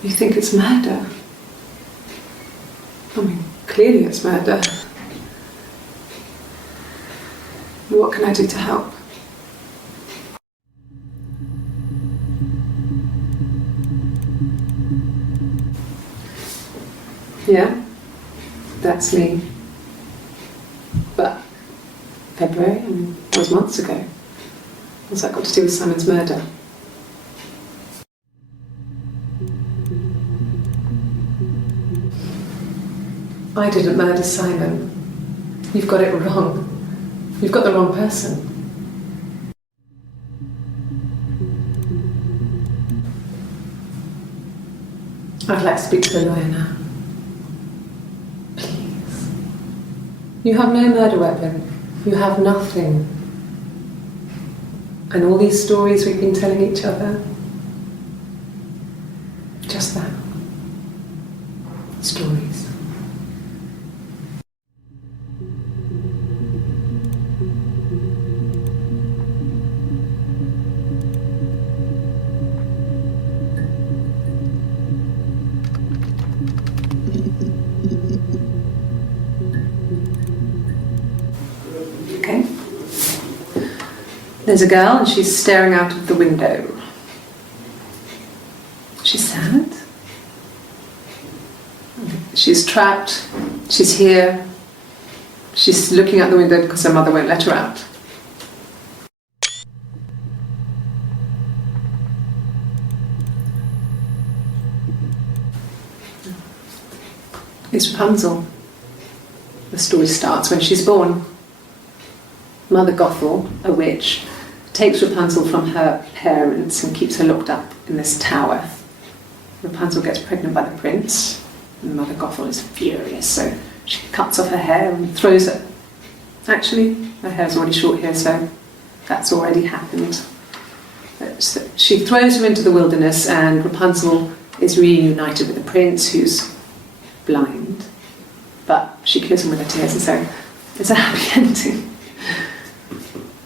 You think it's murder? I mean, clearly it's murder. What can I do to help? Yeah, that's me. But February, it was months ago. What's that got to do with Simon's murder? I didn't murder Simon. You've got it wrong. You've got the wrong person. I'd like to speak to the lawyer now. Please. You have no murder weapon. You have nothing. And all these stories we've been telling each other, just that. Stories. Okay. There's a girl and she's staring out of the window. She's sad. She's trapped. She's here. She's looking out the window because her mother won't let her out. It's Rapunzel. The story starts when she's born. Mother Gothel, a witch, takes Rapunzel from her parents and keeps her locked up in this tower. Rapunzel gets pregnant by the prince, and Mother Gothel is furious, so she cuts off her hair and throws it. Actually, her hair's already short here, so that's already happened. So she throws her into the wilderness, and Rapunzel is reunited with the prince, who's blind, but she kills him with her tears, and so it's a happy ending.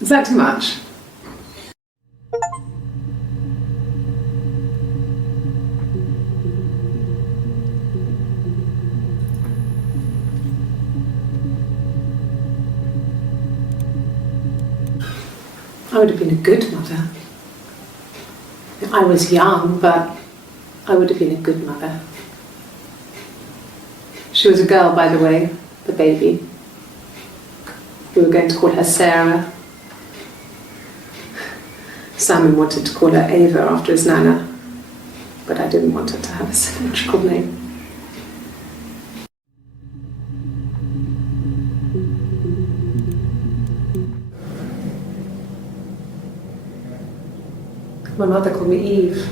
Is that too much? I would have been a good mother. I was young, but I would have been a good mother. She was a girl, by the way, the baby. We were going to call her Sarah. Simon wanted to call her Ava after his nana, but I didn't want her to have a symmetrical name. My mother called me Eve.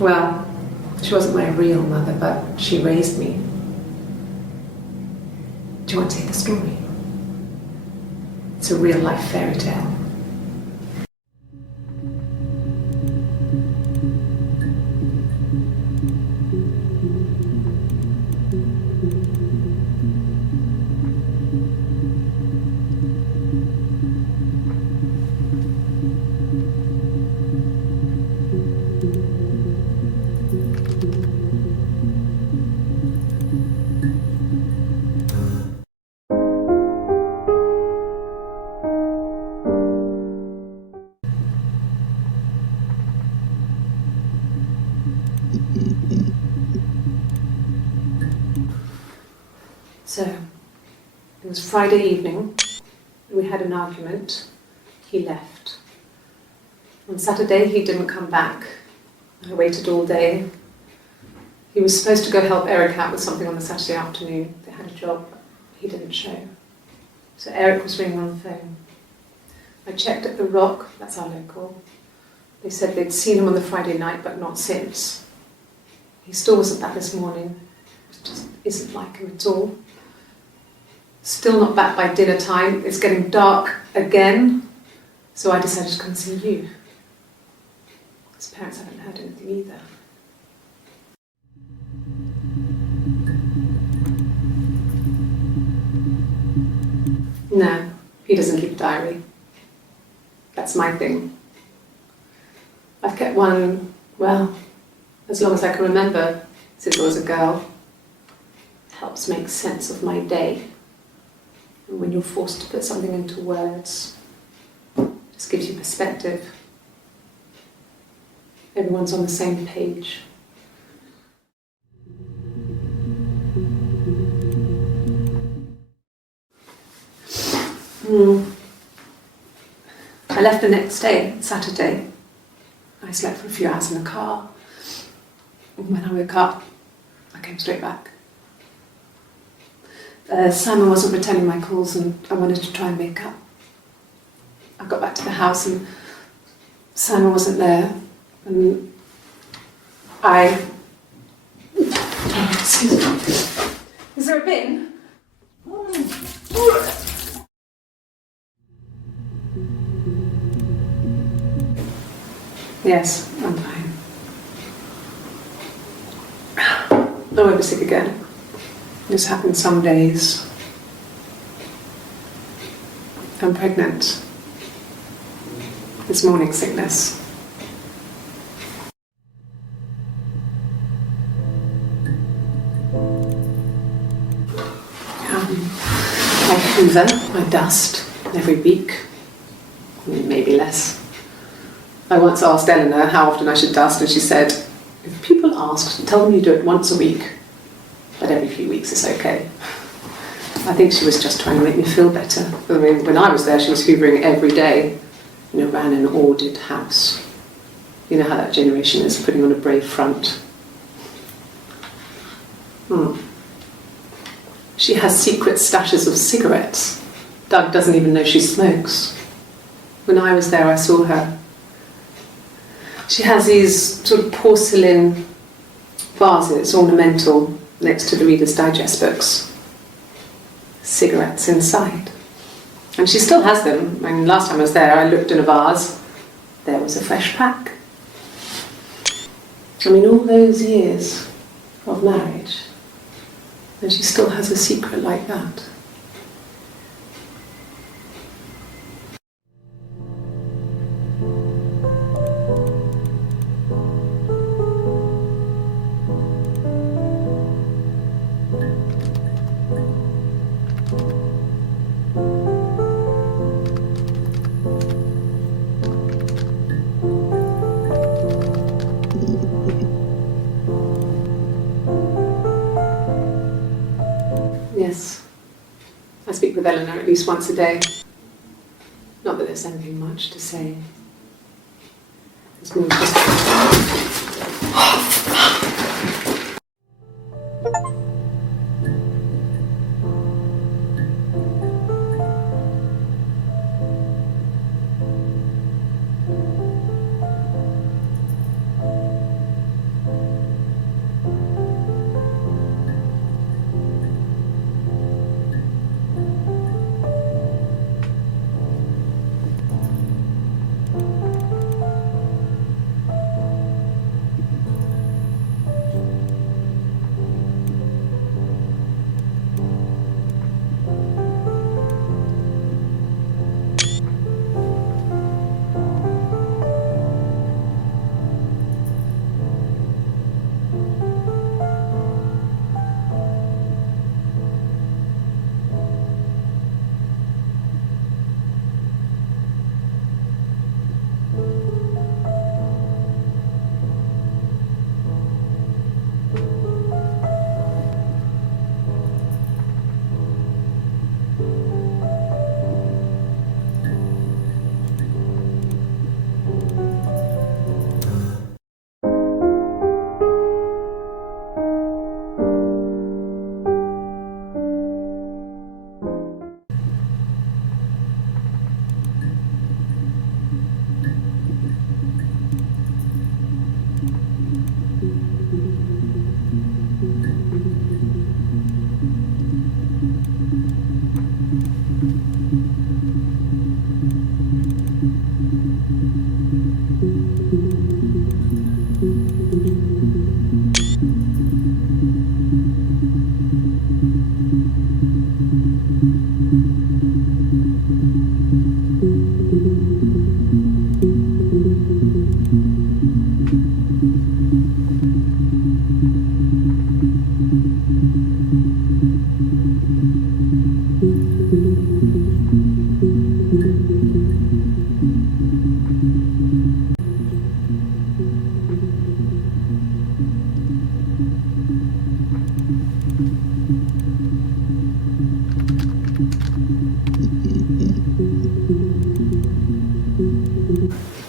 Well, she wasn't my real mother, but she raised me. Do you want to hear the story? It's a real-life fairy tale. So, it was Friday evening, we had an argument, he left. On Saturday he didn't come back, I waited all day. He was supposed to go help Eric out with something on the Saturday afternoon, they had a job, he didn't show. So Eric was ringing on the phone. I checked at the Rock, that's our local. They said they'd seen him on the Friday night but not since. He still wasn't back this morning, it just isn't like him at all. Still not back by dinner time. It's getting dark again, so I decided to come and see you. His parents haven't heard anything either. No, he doesn't keep a diary. That's my thing. I've kept one, well, as long as I can remember, since I was a girl. It helps make sense of my day. And when you're forced to put something into words, it just gives you perspective. Everyone's on the same page. I left the next day, Saturday. I slept for a few hours in the car. And when I woke up, I came straight back. Simon wasn't returning my calls and I wanted to try and make up. I got back to the house and Simon wasn't there. And excuse me. Is there a bin? Yes, I'm fine. I won't be sick again. This happens some days. I'm pregnant. It's morning sickness. I hoover, I dust every week, maybe less. I once asked Eleanor how often I should dust, and she said, if people ask, tell them you do it once a week, but every few weeks is okay. I think she was just trying to make me feel better. I mean, when I was there, she was hoovering every day, ran an ordered house. You know how that generation is, putting on a brave front. She has secret stashes of cigarettes. Doug doesn't even know she smokes. When I was there, I saw her. She has these sort of porcelain vases, ornamental, next to the Reader's Digest books. Cigarettes inside. And she still has them. I mean, last time I was there, I looked in a vase. There was a fresh pack. I mean, all those years of marriage, and she still has a secret like that. Yes, I speak with Eleanor at least once a day. Not that there's anything much to say. It's more just...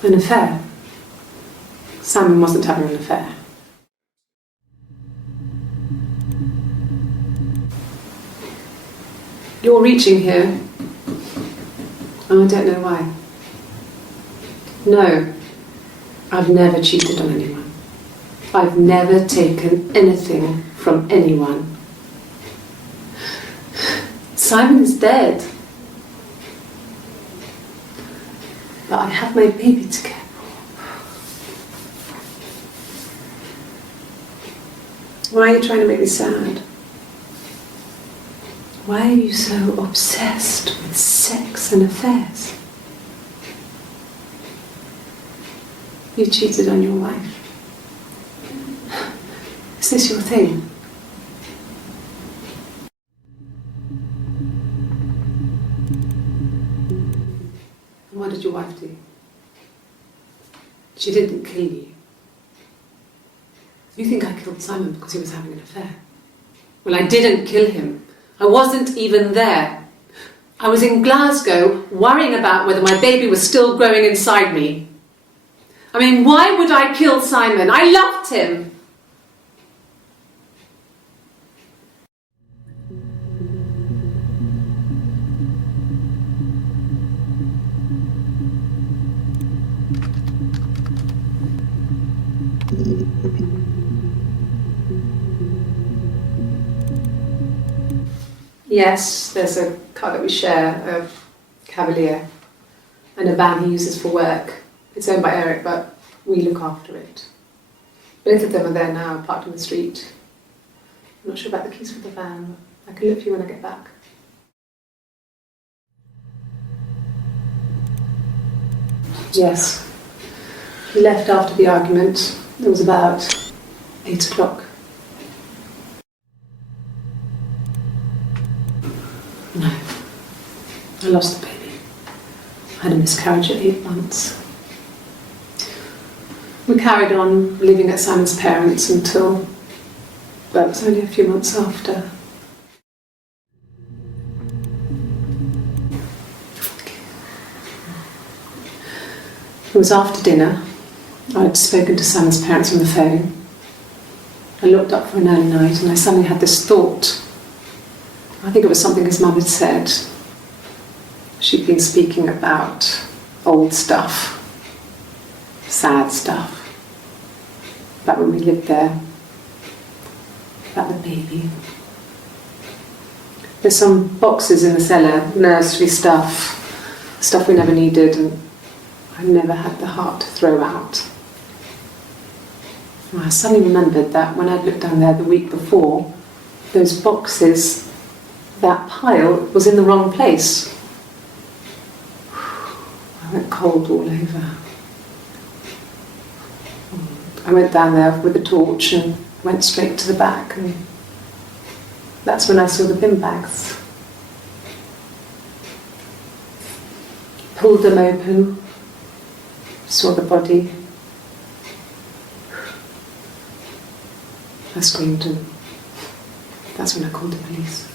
An affair. Simon wasn't having an affair. You're reaching here. Oh, I don't know why. No, I've never cheated on anyone. I've never taken anything from anyone. Simon is dead. But I have my baby to care for. Why are you trying to make me sad? Why are you so obsessed with sex and affairs? You cheated on your wife. Is this your thing? And what did your wife do? She didn't kill you. You think I killed Simon because he was having an affair? Well, I didn't kill him. I wasn't even there. I was in Glasgow worrying about whether my baby was still growing inside me. I mean, why would I kill Simon? I loved him. Yes, there's a car that we share, a Cavalier, and a van he uses for work. It's owned by Eric, but we look after it. Both of them are there now, parked on the street. I'm not sure about the keys for the van. I can look for you when I get back. Yes. He left after the argument. It was about 8 o'clock. No. I lost the baby. I had a miscarriage at 8 months. We carried on living at Simon's parents until, well, it was only a few months after. It was after dinner. I'd spoken to Simon's parents on the phone. I looked up for an early night and I suddenly had this thought. I think it was something his mum had said. She'd been speaking about old stuff, sad stuff, about when we lived there, about the baby. There's some boxes in the cellar, nursery stuff we never needed and I never had the heart to throw out. And I suddenly remembered that when I'd looked down there the week before, those boxes, that pile was in the wrong place. I went cold all over. I went down there with a torch and went straight to the back, and that's when I saw the bin bags. Pulled them open, saw the body. I screamed and that's when I called the police.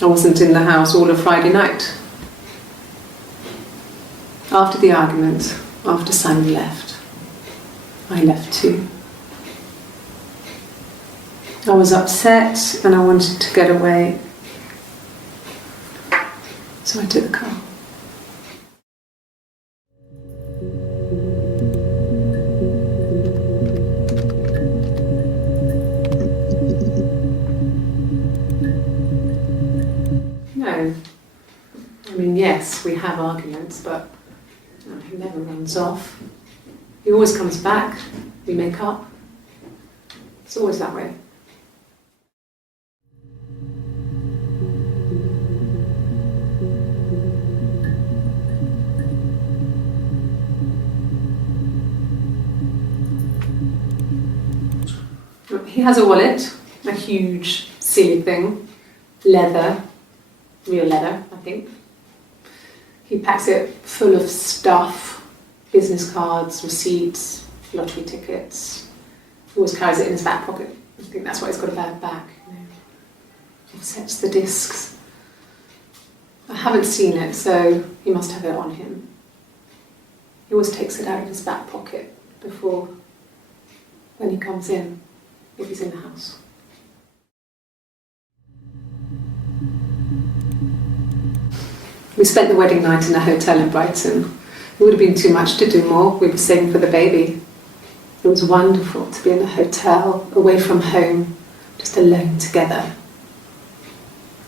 I wasn't in the house all of Friday night. After the argument, after Simon left, I left too. I was upset and I wanted to get away. So I took the car. No. I mean, yes, we have arguments, but he never runs off. He always comes back. We make up. It's always that way. He has a wallet, a huge silly thing, leather, real leather, I think. He packs it full of stuff, business cards, receipts, lottery tickets. He always carries it in his back pocket. I think that's why he's got a bad back. Offsets the discs. I haven't seen it, so he must have it on him. He always takes it out of his back pocket before, when he comes in, if he's in the house. We spent the wedding night in a hotel in Brighton. It would have been too much to do more. We were saving for the baby. It was wonderful to be in a hotel, away from home, just alone together.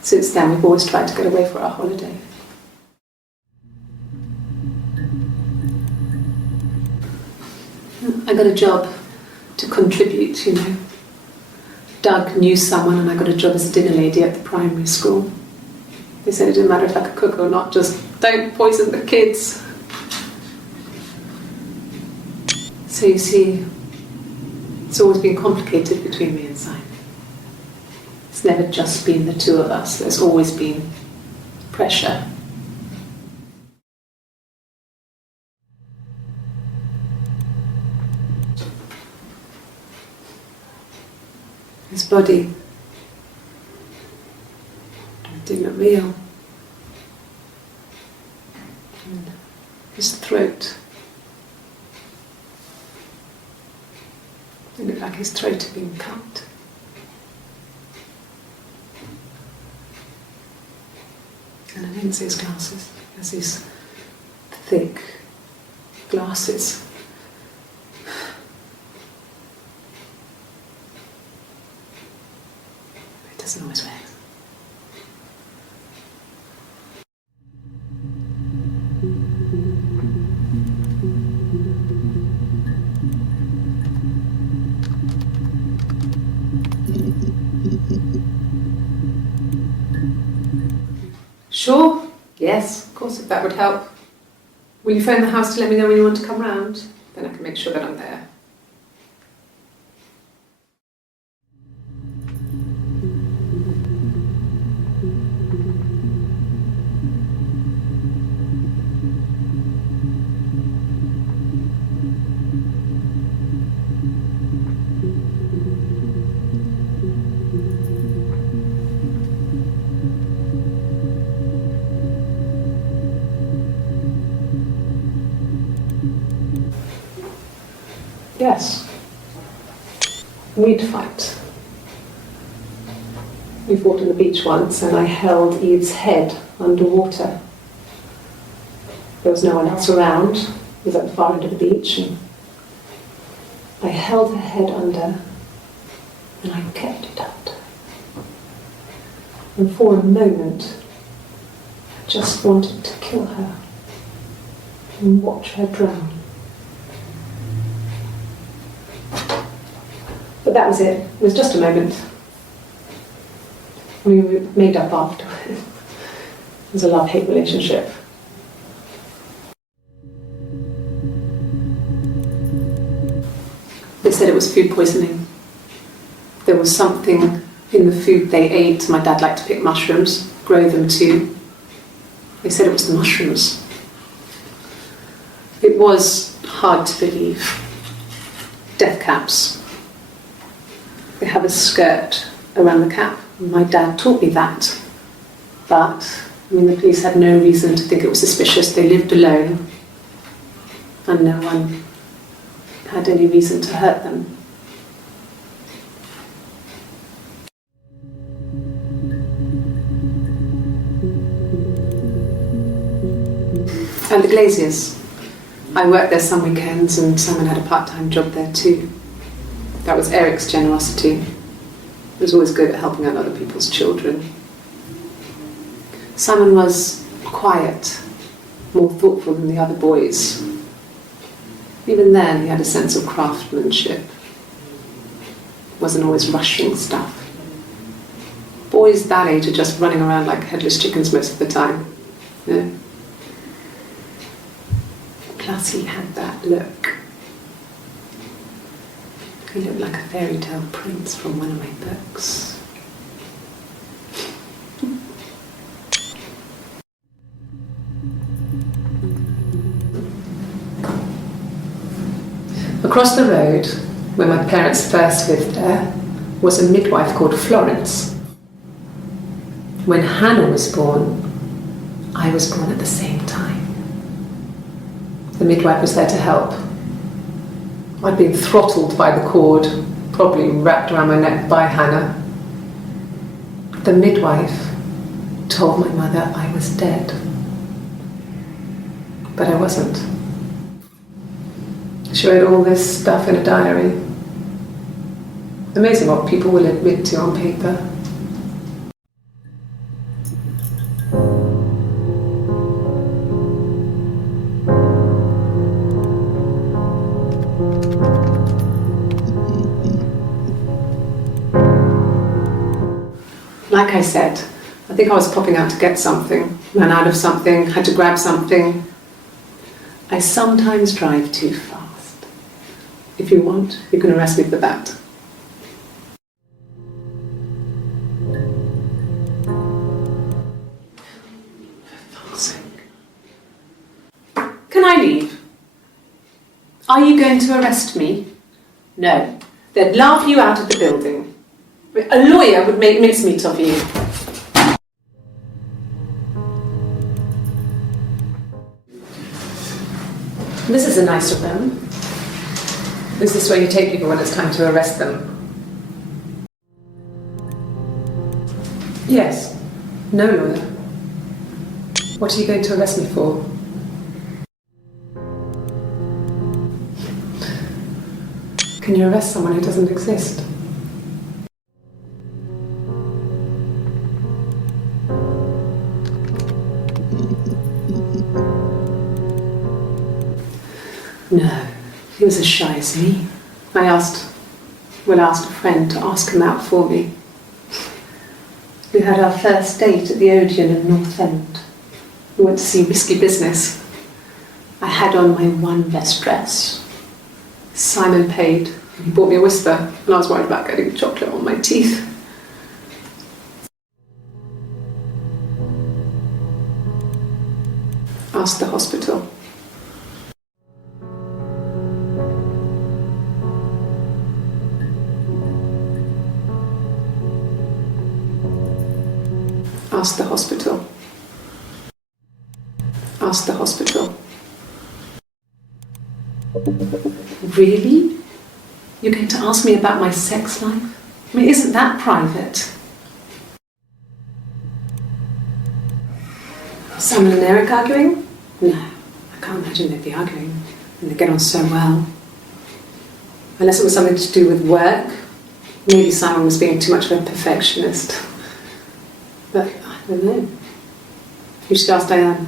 Since then, we've always tried to get away for our holiday. I got a job to contribute, Doug knew someone and I got a job as a dinner lady at the primary school. They said it didn't matter if I could cook or not, just don't poison the kids. So you see, it's always been complicated between me and Simon. It's never just been the two of us, there's always been pressure. His body didn't look real. And his throat, it looked like his throat had been cut. And I didn't see his glasses. He has these thick glasses. He doesn't always wear them. Sure, yes, of course, if that would help. Will you phone the house to let me know when you want to come round? Then I can make sure that I'm there. Yes. We'd fight. We fought on the beach once and I held Eve's head underwater. There was no one else around. It was at the far end of the beach and I held her head under and I kept it out. And for a moment, I just wanted to kill her and watch her drown. But that was it. It was just a moment. We made up afterwards. It was a love-hate relationship. They said it was food poisoning. There was something in the food they ate. My dad liked to pick mushrooms, grow them too. They said it was the mushrooms. It was hard to believe. Death caps. They have a skirt around the cap. My dad taught me that. But, the police had no reason to think it was suspicious. They lived alone. And no one had any reason to hurt them. And the Glaziers. I worked there some weekends and Simon had a part-time job there too. That was Eric's generosity. He was always good at helping out other people's children. Simon was quiet, more thoughtful than the other boys. Even then, he had a sense of craftsmanship. Wasn't always rushing stuff. Boys that age are just running around like headless chickens most of the time. Plus, he had that look. He looked like a fairy tale prince from one of my books. Across the road, where my parents first lived there, was a midwife called Florence. When Hannah was born, I was born at the same time. The midwife was there to help. I'd been throttled by the cord, probably wrapped around my neck by Hannah. The midwife told my mother I was dead, but I wasn't. She wrote all this stuff in a diary. Amazing what people will admit to on paper. Like I said, I think I was popping out to get something, ran out of something, had to grab something. I sometimes drive too fast. If you want, you can arrest me for that. For fuck's sake. Can I leave? Are you going to arrest me? No. They'd laugh you out of the building. A lawyer would make mincemeat of you. This is a nicer room. Is this where you take people when it's time to arrest them? Yes. No lawyer. What are you going to arrest me for? Can you arrest someone who doesn't exist? No, he was as shy as me. I asked a friend to ask him out for me. We had our first date at the Odeon in North End. We went to see Risky Business. I had on my one best dress. Simon paid, and he bought me a whisper, and I was worried about getting chocolate on my teeth. Asked the hospital. Asked the hospital. Asked the hospital. Really? You're going to ask me about my sex life? I mean, isn't that private? Simon and Eric arguing? No, I can't imagine they'd be arguing. And they get on so well. Unless it was something to do with work. Maybe Simon was being too much of a perfectionist. But I don't know. You should ask Diane.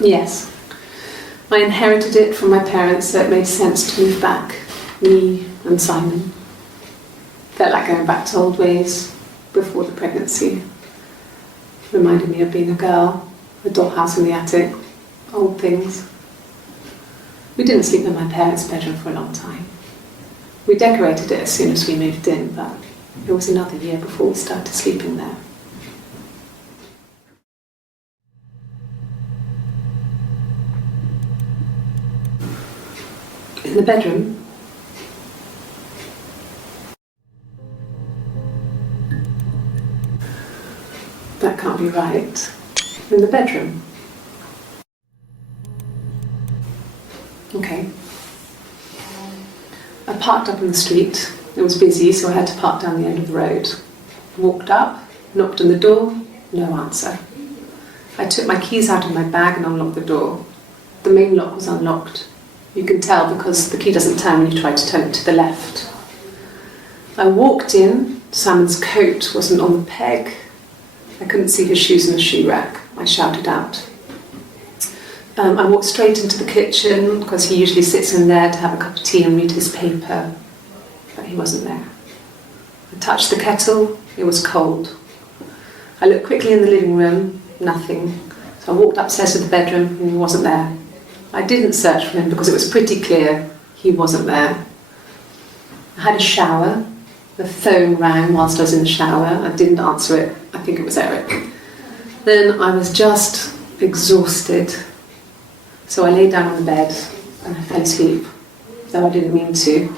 Yes. I inherited it from my parents, so it made sense to move back. Me and Simon. Felt like going back to old ways before the pregnancy. Reminded me of being a girl, a dollhouse in the attic, old things. We didn't sleep in my parents' bedroom for a long time. We decorated it as soon as we moved in, but it was another year before we started sleeping there. In the bedroom, that can't be right. In the bedroom. Okay. I parked up on the street. It was busy, so I had to park down the end of the road. Walked up, knocked on the door, no answer. I took my keys out of my bag and unlocked the door. The main lock was unlocked. You can tell because the key doesn't turn when you try to turn it to the left. I walked in, Simon's coat wasn't on the peg. I couldn't see his shoes in the shoe rack. I shouted out. I walked straight into the kitchen because he usually sits in there to have a cup of tea and read his paper, but he wasn't there. I touched the kettle, it was cold. I looked quickly in the living room, nothing. So I walked upstairs to the bedroom and he wasn't there. I didn't search for him because it was pretty clear he wasn't there. I had a shower. The phone rang whilst I was in the shower. I didn't answer it. I think it was Eric. Then I was just exhausted. So I lay down on the bed and I fell asleep, though I didn't mean to.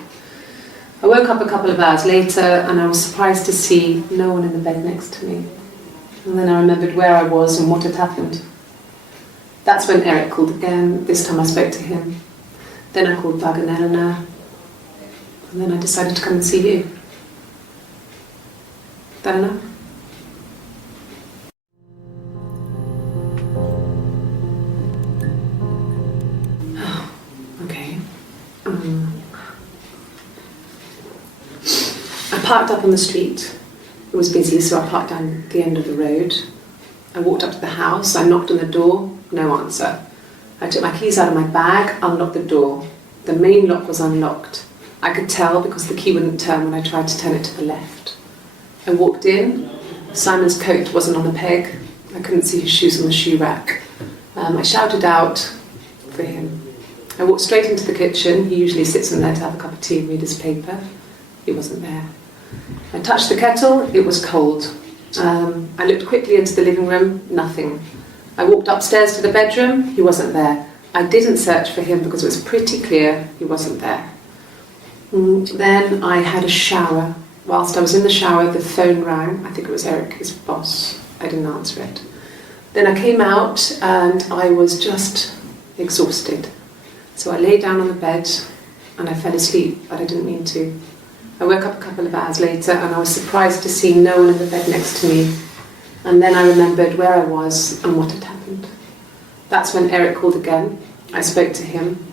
I woke up a couple of hours later and I was surprised to see no one in the bed next to me. And then I remembered where I was and what had happened. That's when Eric called again. This time I spoke to him. Then I called Doug and Eleanor. And then I decided to come and see you. That enough? Okay. I parked up on the street. It was busy, so I parked down the end of the road. I walked up to the house. I knocked on the door. No answer. I took my keys out of my bag, unlocked the door. The main lock was unlocked. I could tell because the key wouldn't turn when I tried to turn it to the left. I walked in. Simon's coat wasn't on the peg. I couldn't see his shoes on the shoe rack. I shouted out for him. I walked straight into the kitchen. He usually sits in there to have a cup of tea and read his paper. He wasn't there. I touched the kettle. It was cold. I looked quickly into the living room. Nothing. I walked upstairs to the bedroom. He wasn't there. I didn't search for him because it was pretty clear he wasn't there. Then I had a shower. Whilst I was in the shower, the phone rang. I think it was Eric, his boss. I didn't answer it. Then I came out and I was just exhausted. So I lay down on the bed and I fell asleep, but I didn't mean to. I woke up a couple of hours later and I was surprised to see no one in the bed next to me. And then I remembered where I was and what had happened. That's when Eric called again. I spoke to him.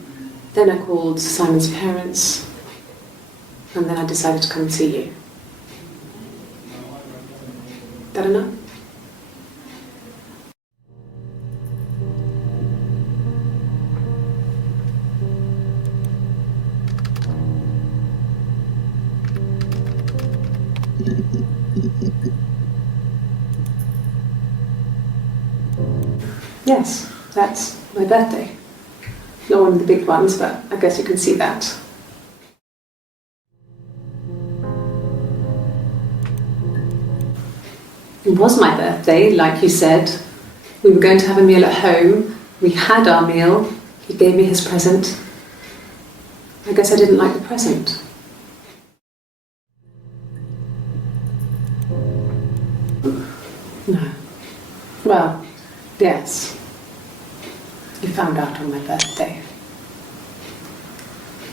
Then I called Simon's parents. And then I decided to come and see you. That enough? Yes, that's my birthday. Not one of the big ones, but I guess you can see that. It was my birthday, like you said. We were going to have a meal at home. We had our meal. He gave me his present. I guess I didn't like the present. No. Well, yes. He found out on my birthday.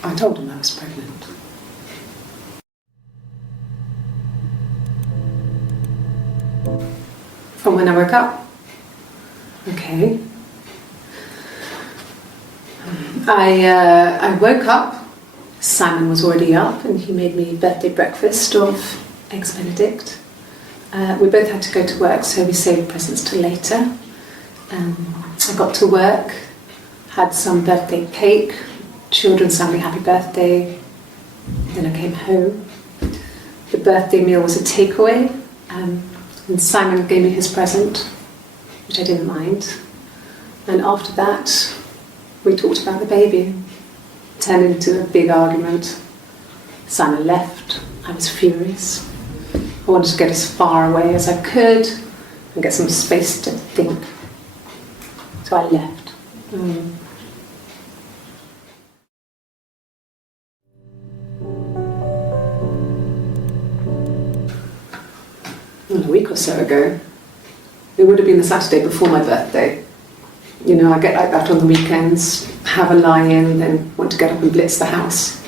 I told him I was pregnant. From when I woke up. Okay. I woke up. Simon was already up and he made me birthday breakfast of eggs Benedict. We both had to go to work, so we saved presents till later. I got to work, had some birthday cake, children sang me happy birthday. Then I came home. The birthday meal was a takeaway, and Simon gave me his present, which I didn't mind. And after that, we talked about the baby. It turned into a big argument. Simon left. I was furious. I wanted to get as far away as I could and get some space to think. So I left. A week or so ago, it would have been the Saturday before my birthday. You know, I get like that on the weekends, have a lie-in, then want to get up and blitz the house.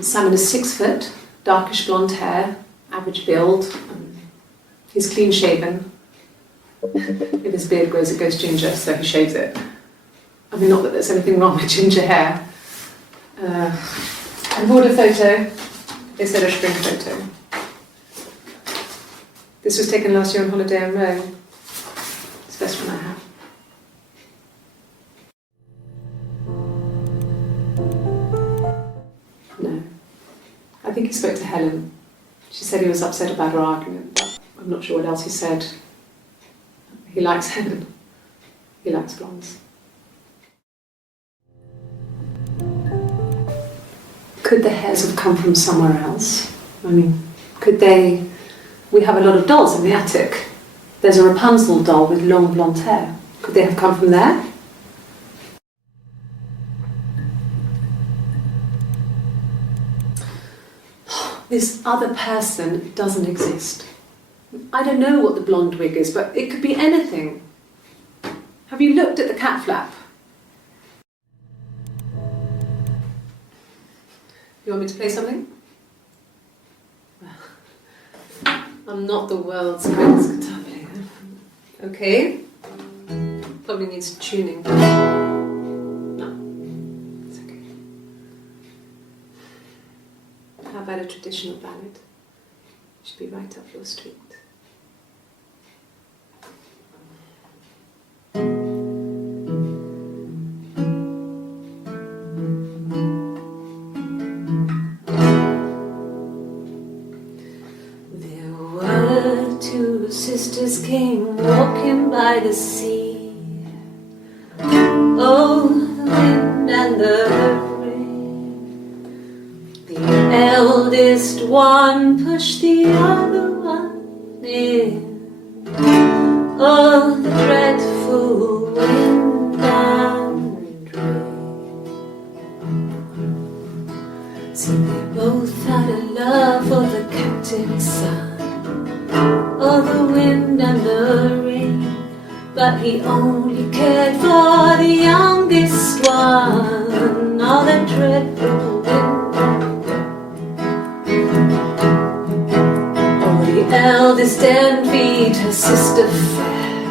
Simon is 6 foot, darkish blonde hair, average build. He's clean shaven. If his beard grows, it goes ginger, so he shaves it. I mean, not that there's anything wrong with ginger hair. I bought a photo. They said a spring photo. This was taken last year on holiday in Rome. he spoke to Helen. She said he was upset about her argument, but I'm not sure what else he said. He likes Helen. He likes blondes. Could the hairs have come from somewhere else? I mean, could they... We have a lot of dolls in the attic. There's a Rapunzel doll with long blonde hair. Could they have come from there? This other person doesn't exist. I don't know what the blonde wig is, but it could be anything. Have you looked at the cat flap? You want me to play something? I'm not the world's greatest guitar player. Okay. Probably needs tuning. No, it's okay. How about a traditional ballad? Should be right up your street. Two sisters came walking by the sea. Oh, the wind and the rain. The eldest one pushed the other one in. Oh, the dreadful wind and rain. See, they both had a love for the captain's son. Oh, the wind and the rain, but he only cared for the youngest one. Oh, the dreadful wind and rain. Oh, the eldest envied her sister fair.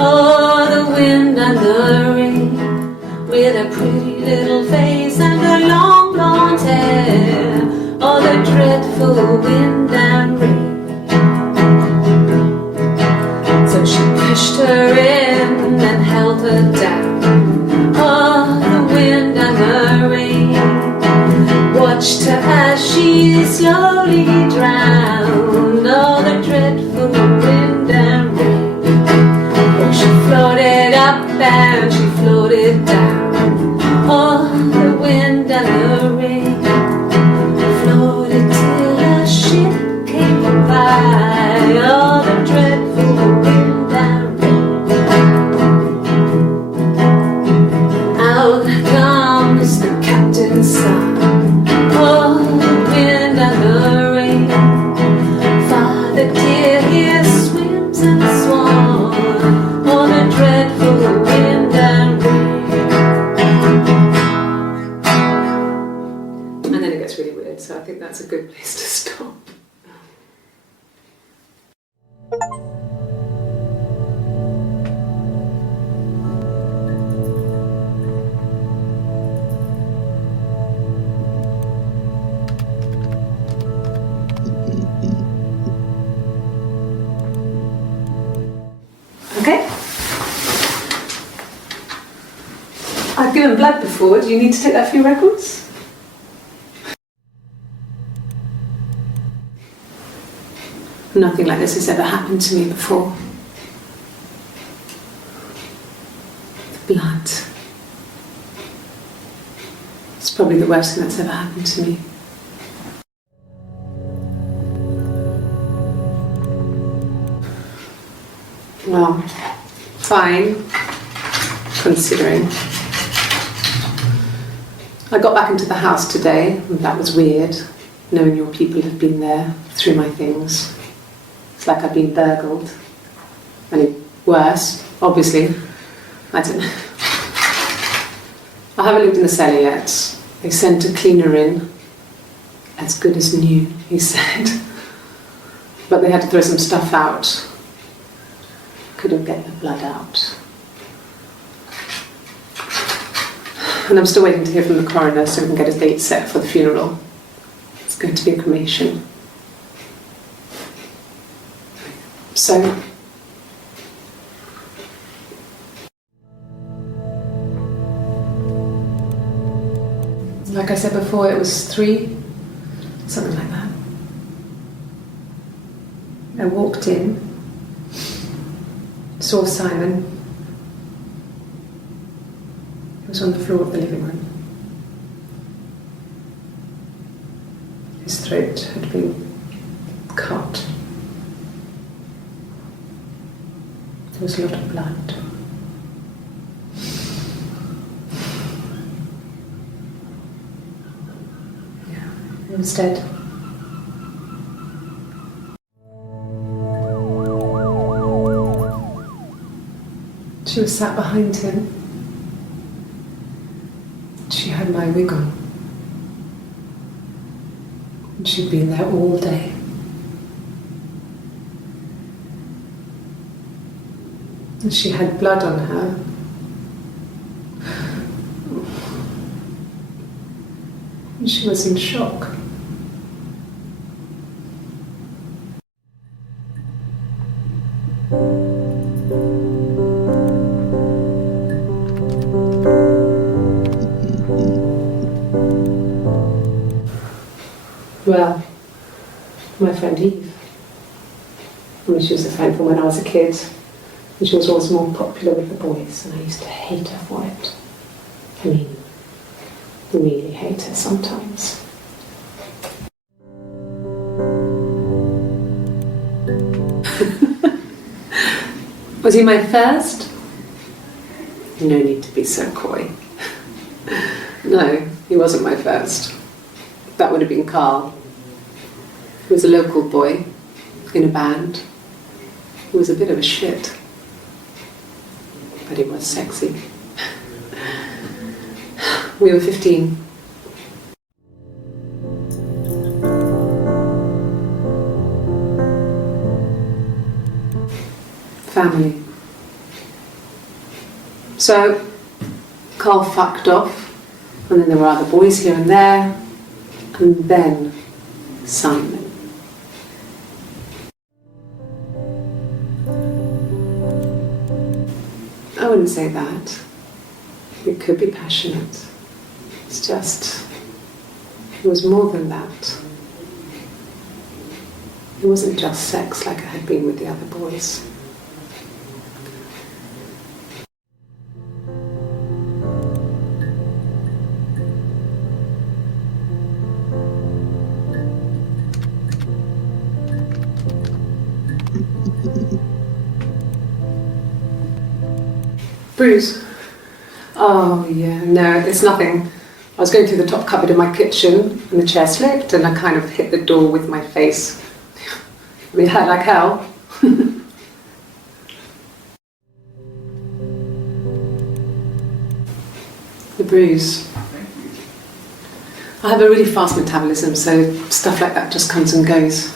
Oh, the wind and the rain, with a pretty little face and her long blonde hair. Oh, the dreadful wind and rain. So she pushed her in and held her down. Oh, the wind and the rain watched her as she slowly drowned. Oh, the dreadful wind and rain. Oh, she floated up and she floated down. Oh, the wind and the rain floated till a ship came by. Oh, the dreadful wind and rain. Out comes the captain's son. Oh, the wind and the rain. Father dear, here swims and swan. Oh, the dreadful wind and rain. And then it gets really weird, so I think that's a good place to stop. Okay. I've given blood before. Do you need to take that for your records? Nothing like this has ever happened to me before. The blood. It's probably the worst thing that's ever happened to me. Well, fine, considering. I got back into the house today, and that was weird, knowing your people have been there through my things. It's like I've been burgled. I mean, worse, obviously. I don't know. I haven't looked in the cellar yet. They sent a cleaner in. As good as new, he said. But they had to throw some stuff out. Couldn't get the blood out. And I'm still waiting to hear from the coroner so we can get a date set for the funeral. It's going to be a cremation. So, like I said before, it was 3 something like that. I walked in, saw Simon. He was on the floor of the living room. His throat had been cut. There was a lot of blood. Yeah, he was dead. She was sat behind him. She had my wig on. And she'd been there all day. And she had blood on her. And she was in shock. Well, my friend Eve. I mean, she was a friend from when I was a kid. And she was always more popular with the boys, and I used to hate her for it. I mean, really hate her sometimes. Was he my first? No need to be so coy. No, he wasn't my first. That would have been Carl. He was a local boy in a band. He was a bit of a shit. But he was sexy. We were 15. Family. So, Carl fucked off, and then there were other boys here and there, and then Simon. I wouldn't say that. It could be passionate. It's just, it was more than that. It wasn't just sex like I had been with the other boys. Bruise? Oh yeah, no, it's nothing. I was going through the top cupboard in my kitchen and the chair slipped and I kind of hit the door with my face. It hurt like hell. The bruise. I have a really fast metabolism, so stuff like that just comes and goes.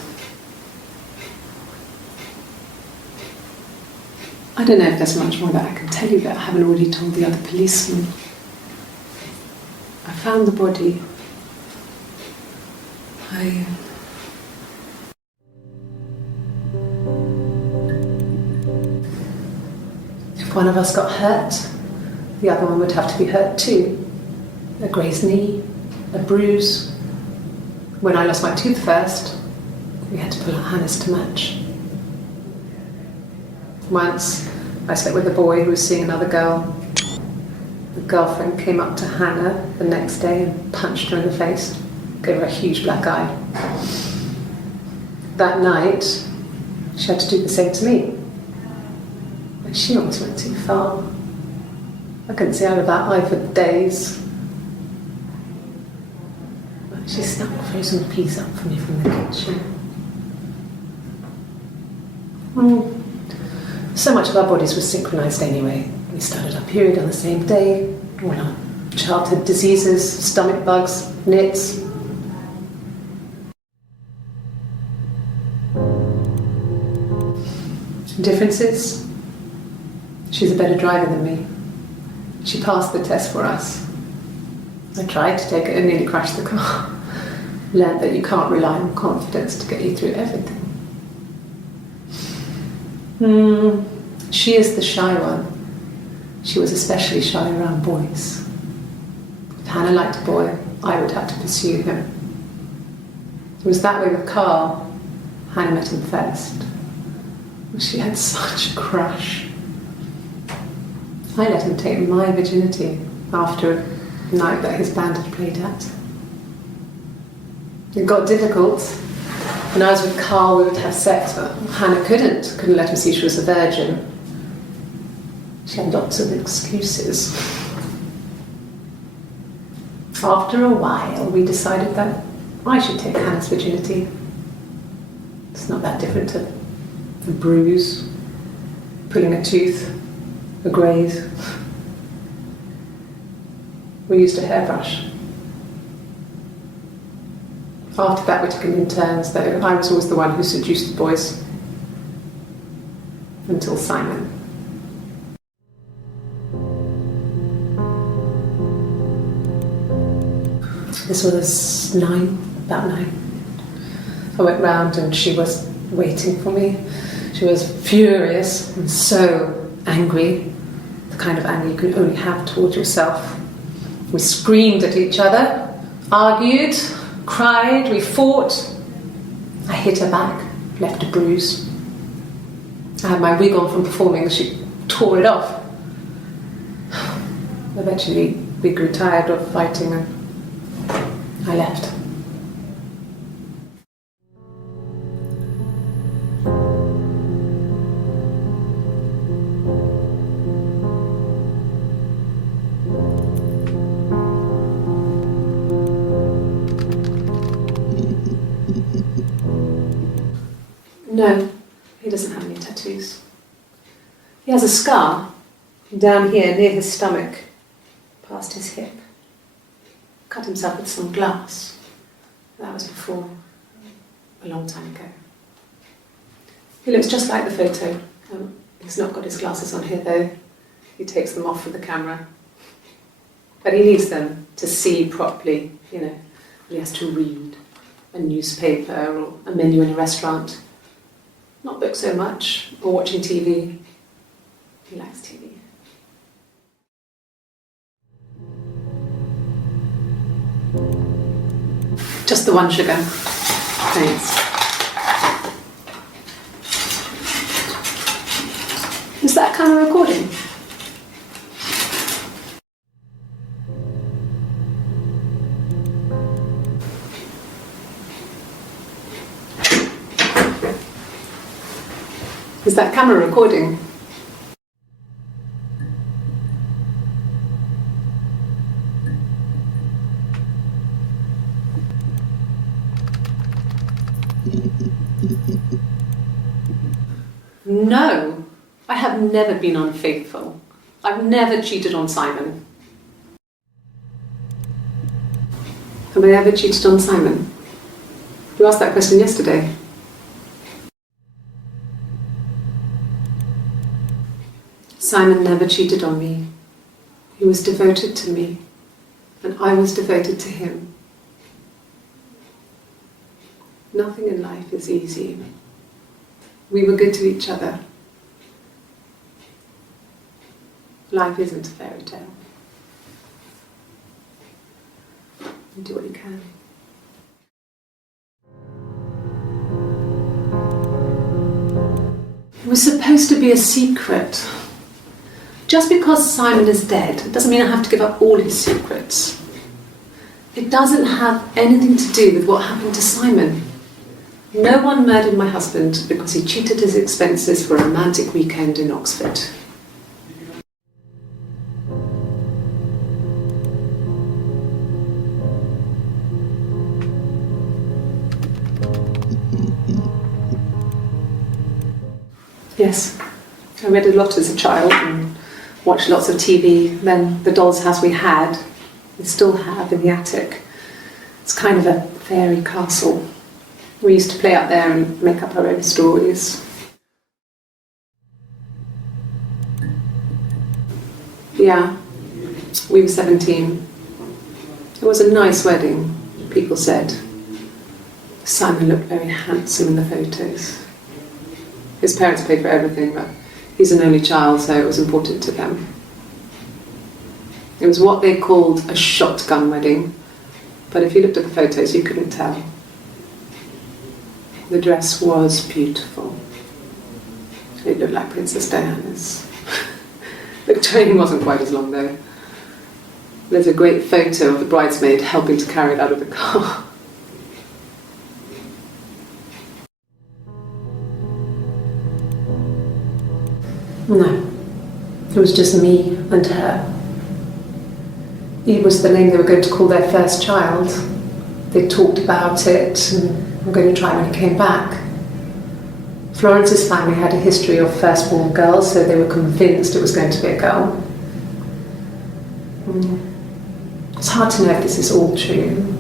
I don't know if there's much more that I can tell you that I haven't already told the other policeman. I found the body. If one of us got hurt, the other one would have to be hurt too. A grazed knee, a bruise. When I lost my tooth first, we had to pull out Hannah's to match. Once, I slept with a boy who was seeing another girl. The girlfriend came up to Hannah the next day and punched her in the face, gave her a huge black eye. That night, she had to do the same to me. But she almost went too far. I couldn't see out of that eye for days. But she snuck a frozen piece up for me from the kitchen. So much of our bodies was synchronised anyway. We started our period on the same day, all our childhood diseases, stomach bugs, nits. Differences? She's a better driver than me. She passed the test for us. I tried to take it and nearly crashed the car. Learned that you can't rely on confidence to get you through everything. She is the shy one. She was especially shy around boys. If Hannah liked a boy, I would have to pursue him. It was that way with Carl. Hannah met him first. She had such a crush. I let him take my virginity after a night that his band had played at. It got difficult. When I was with Carl, we would have sex, but Hannah couldn't let him see she was a virgin. She had lots of excuses. After a while, we decided that I should take Hannah's virginity. It's not that different to a bruise, pulling a tooth, a graze. We used a hairbrush. After that, we took it in turns, though. I was always the one who seduced the boys. Until Simon. This was about 9. I went round and she was waiting for me. She was furious and so angry, the kind of anger you can only have towards yourself. We screamed at each other, argued, cried, we fought. I hit her back, left a bruise. I had my wig on from performing, she tore it off. Eventually, we grew tired of fighting and I left. No, he doesn't have any tattoos. He has a scar down here near his stomach, past his hip. Cut himself with some glass. That was before, a long time ago. He looks just like the photo. He's not got his glasses on here though. He takes them off with the camera. But he needs them to see properly, you know. He has to read a newspaper or a menu in a restaurant. Not books so much, or watching TV. He likes TV. Just the one sugar. Thanks. Is that camera recording? Is that camera recording? No, I have never been unfaithful. I've never cheated on Simon. Have I ever cheated on Simon? You asked that question yesterday. Simon never cheated on me. He was devoted to me, and I was devoted to him. Nothing in life is easy. We were good to each other. Life isn't a fairy tale. You do what you can. It was supposed to be a secret. Just because Simon is dead doesn't mean I have to give up all his secrets. It doesn't have anything to do with what happened to Simon. No one murdered my husband because he cheated his expenses for a romantic weekend in Oxford. Yes, I read a lot as a child and watched lots of TV. Then the doll's house we had, we still have in the attic. It's kind of a fairy castle. We used to play out there and make up our own stories. Yeah, we were 17. It was a nice wedding, people said. Simon looked very handsome in the photos. His parents paid for everything, but he's an only child, so it was important to them. It was what they called a shotgun wedding, but if you looked at the photos, you couldn't tell. The dress was beautiful. It looked like Princess Diana's. The train wasn't quite as long though. There's a great photo of the bridesmaid helping to carry it out of the car. No, it was just me and her. It was the name they were going to call their first child. They talked about it and were going to try when he came back. Florence's family had a history of firstborn girls, so they were convinced it was going to be a girl. It's hard to know if this is all true.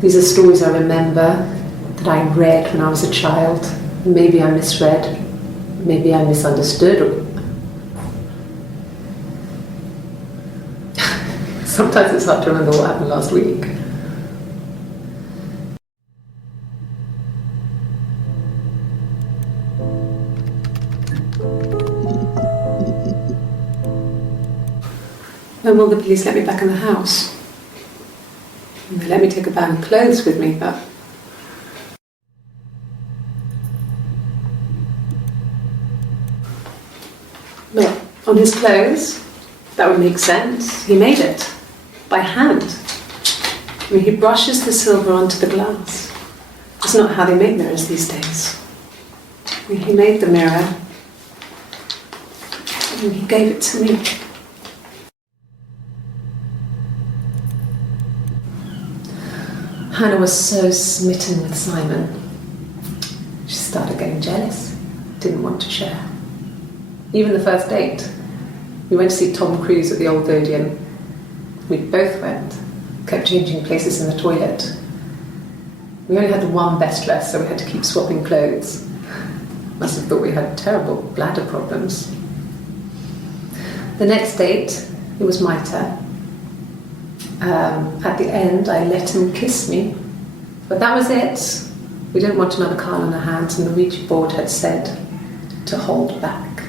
These are stories I remember, that I read when I was a child. Maybe I misread, maybe I misunderstood. Sometimes it's hard to remember what happened last week. When will the police let me back in the house? And they let me take a bag of clothes with me, but... Look, on his clothes, that would make sense. He made it. By hand. I mean, he brushes the silver onto the glass. It's not how they make mirrors these days. I mean, he made the mirror and he gave it to me. Hannah was so smitten with Simon. She started getting jealous, didn't want to share. Even the first date, we went to see Tom Cruise at the Old Odeon. We both went, kept changing places in the toilet. We only had the one best dress, so we had to keep swapping clothes. Must have thought we had terrible bladder problems. The next date, it was my turn. At the end, I let him kiss me, but that was it. We didn't want another card on our hands, and the Ouija board had said to hold back.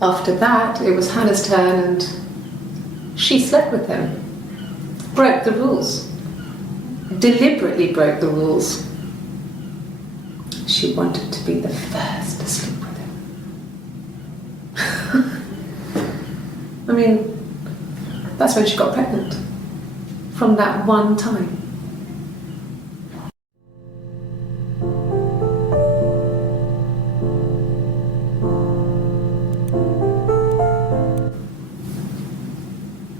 After that, it was Hannah's turn, and she slept with him. Broke the rules. Deliberately broke the rules. She wanted to be the first to sleep with him. I mean, that's when she got pregnant. From that one time.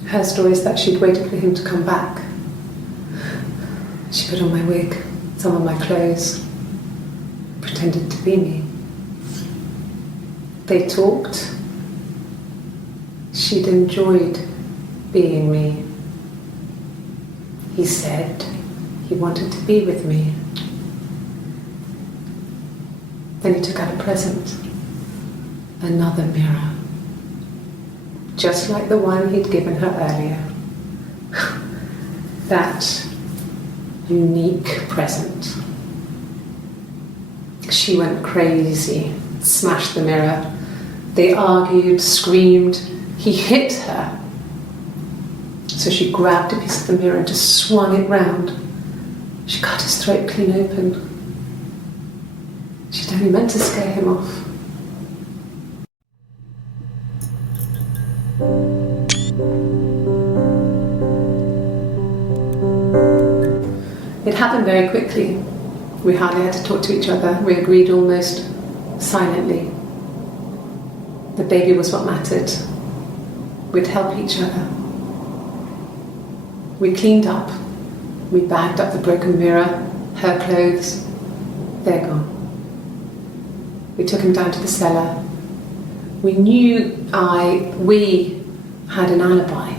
Her story is that she'd waited for him to come back. She put on my wig, some of my clothes, pretended to be me. They talked. She'd enjoyed being me. He said he wanted to be with me. Then he took out a present, another mirror. Just like the one he'd given her earlier. That unique present. She went crazy, smashed the mirror. They argued, screamed. He hit her. So she grabbed a piece of the mirror and just swung it round. She cut his throat clean open. She'd only meant to scare him off. It happened very quickly. We hardly had to talk to each other. We agreed almost silently. The baby was what mattered. We'd help each other. We cleaned up. We bagged up the broken mirror, her clothes. They're gone. We took him down to the cellar. We knew we had an alibi,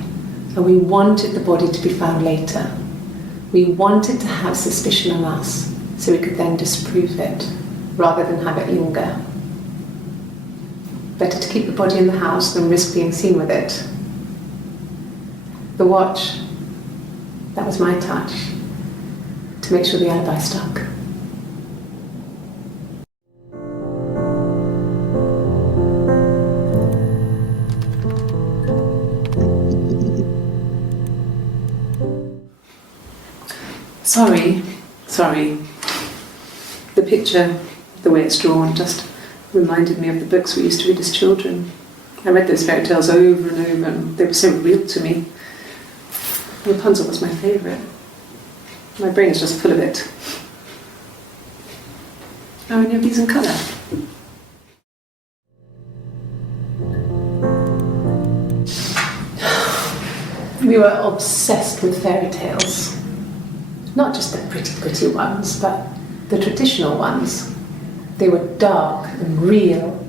and we wanted the body to be found later. We wanted to have suspicion on us, so we could then disprove it, rather than have it linger. Better to keep the body in the house than risk being seen with it. The watch, that was my touch, to make sure the alibi stuck. Sorry. The picture, the way it's drawn, just reminded me of the books we used to read as children. I read those fairy tales over and over, and they were so real to me. Rapunzel was my favourite. My brain is just full of it. Are any of these in colour? We were obsessed with fairy tales. Not just the pretty ones, but the traditional ones. They were dark and real,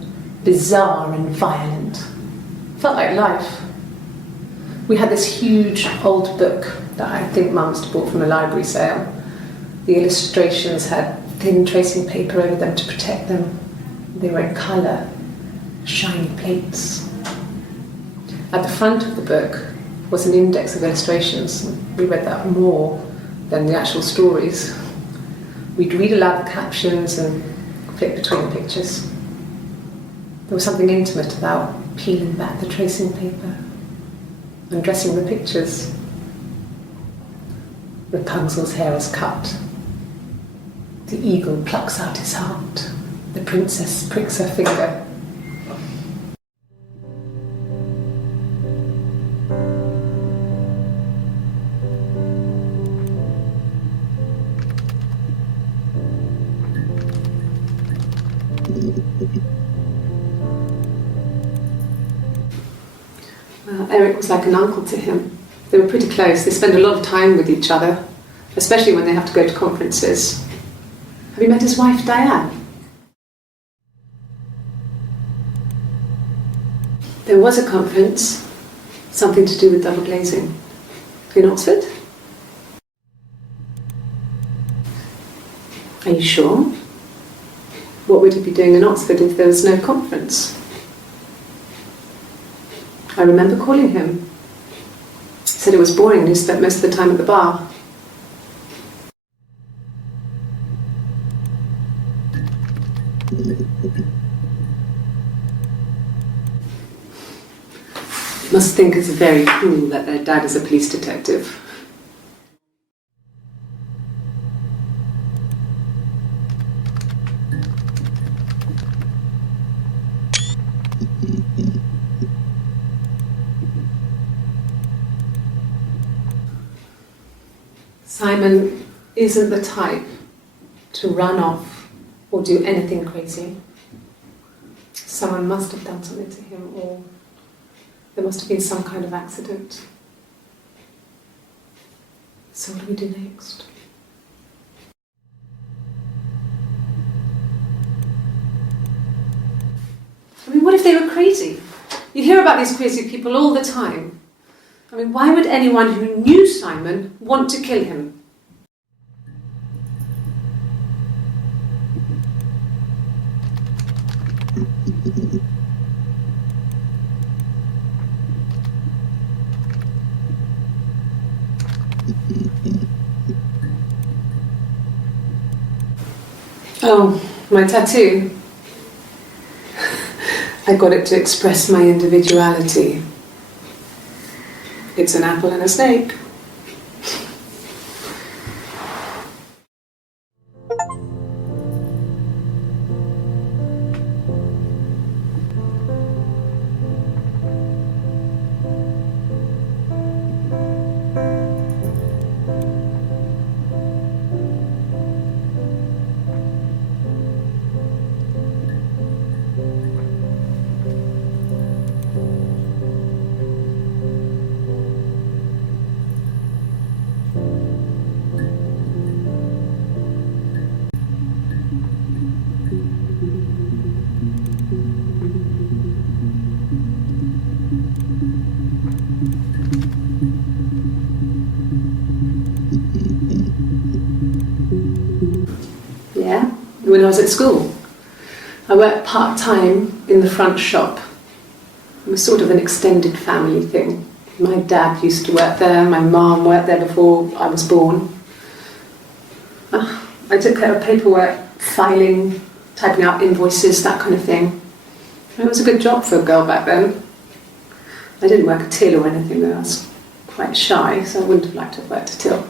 bizarre and violent. Felt like life. We had this huge old book that I think Mum must have bought from a library sale. The illustrations had thin tracing paper over them to protect them. They were in colour, shiny plates. At the front of the book was an index of illustrations. We read that more than the actual stories. We'd read aloud the captions and flip between the pictures. There was something intimate about peeling back the tracing paper, undressing the pictures. Rapunzel's hair is cut. The eagle plucks out his heart. The princess pricks her finger. Eric was like an uncle to him. They were pretty close. They spend a lot of time with each other, especially when they have to go to conferences. Have you met his wife, Diane? There was a conference, something to do with double glazing, in Oxford. Are you sure? What would he be doing in Oxford if there was no conference? I remember calling him. He said it was boring and he spent most of the time at the bar. Must think it's very cool that their dad is a police detective. Simon isn't the type to run off or do anything crazy. Someone must have done something to him, or there must have been some kind of accident. So what do we do next? I mean, what if they were crazy? You hear about these crazy people all the time. I mean, why would anyone who knew Simon want to kill him? Oh, my tattoo. I got it to express my individuality. It's an apple and a snake. Yeah, when I was at school. I worked part-time in the front shop. It was sort of an extended family thing. My dad used to work there, my mum worked there before I was born. I took care of paperwork, filing, typing out invoices, that kind of thing. It was a good job for a girl back then. I didn't work a till or anything though. I was quite shy, so I wouldn't have liked to have worked a till.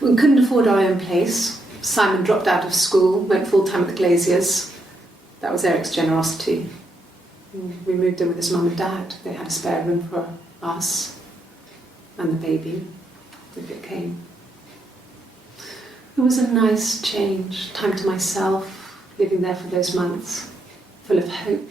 We couldn't afford our own place. Simon dropped out of school, went full-time at the Glaziers. That was Eric's generosity. We moved in with his mum and dad. They had a spare room for us and the baby, if it came. It was a nice change, time to myself, living there for those months, full of hope.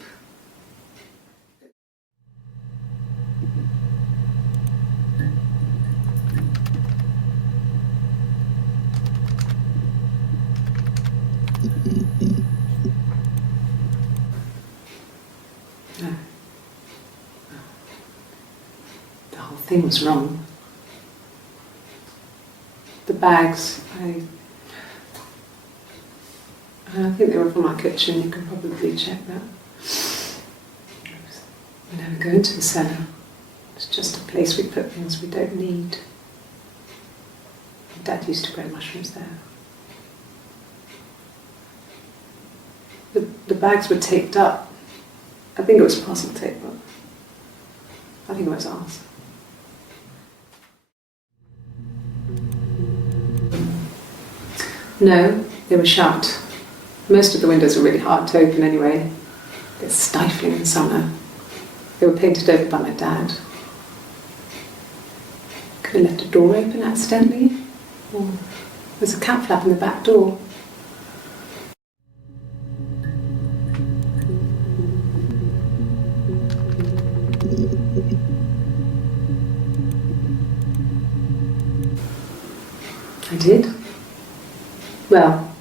No. The whole thing was wrong. The bags, I think they were from our kitchen, you can probably check that. We never go into the cellar. It's just a place we put things we don't need. My dad used to grow mushrooms there. The bags were taped up. I think it was parcel tape, but I think it was ours. No, they were shut. Most of the windows were really hard to open anyway. They're stifling in summer. They were painted over by my dad. Could have left a door open accidentally. Or there's a cat flap in the back door. I did. Well,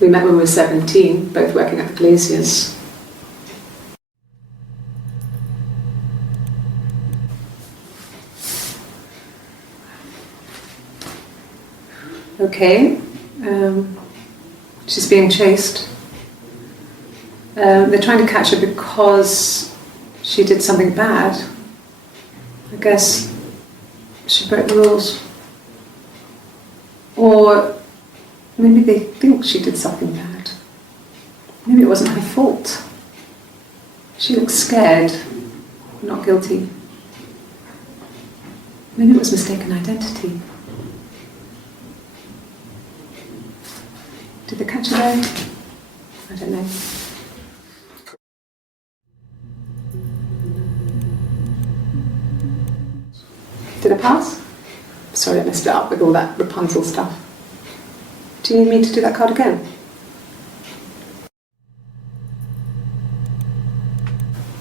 we met when we were 17, both working at the Glaziers. Okay, she's being chased. They're trying to catch her because she did something bad. I guess she broke the rules. Or maybe they think she did something bad. Maybe it wasn't her fault. She looks scared, not guilty. Maybe it was mistaken identity. Did they catch her there? I don't know. Did I pass? Sorry, I messed it up with all that Rapunzel stuff. Do you need me to do that card again?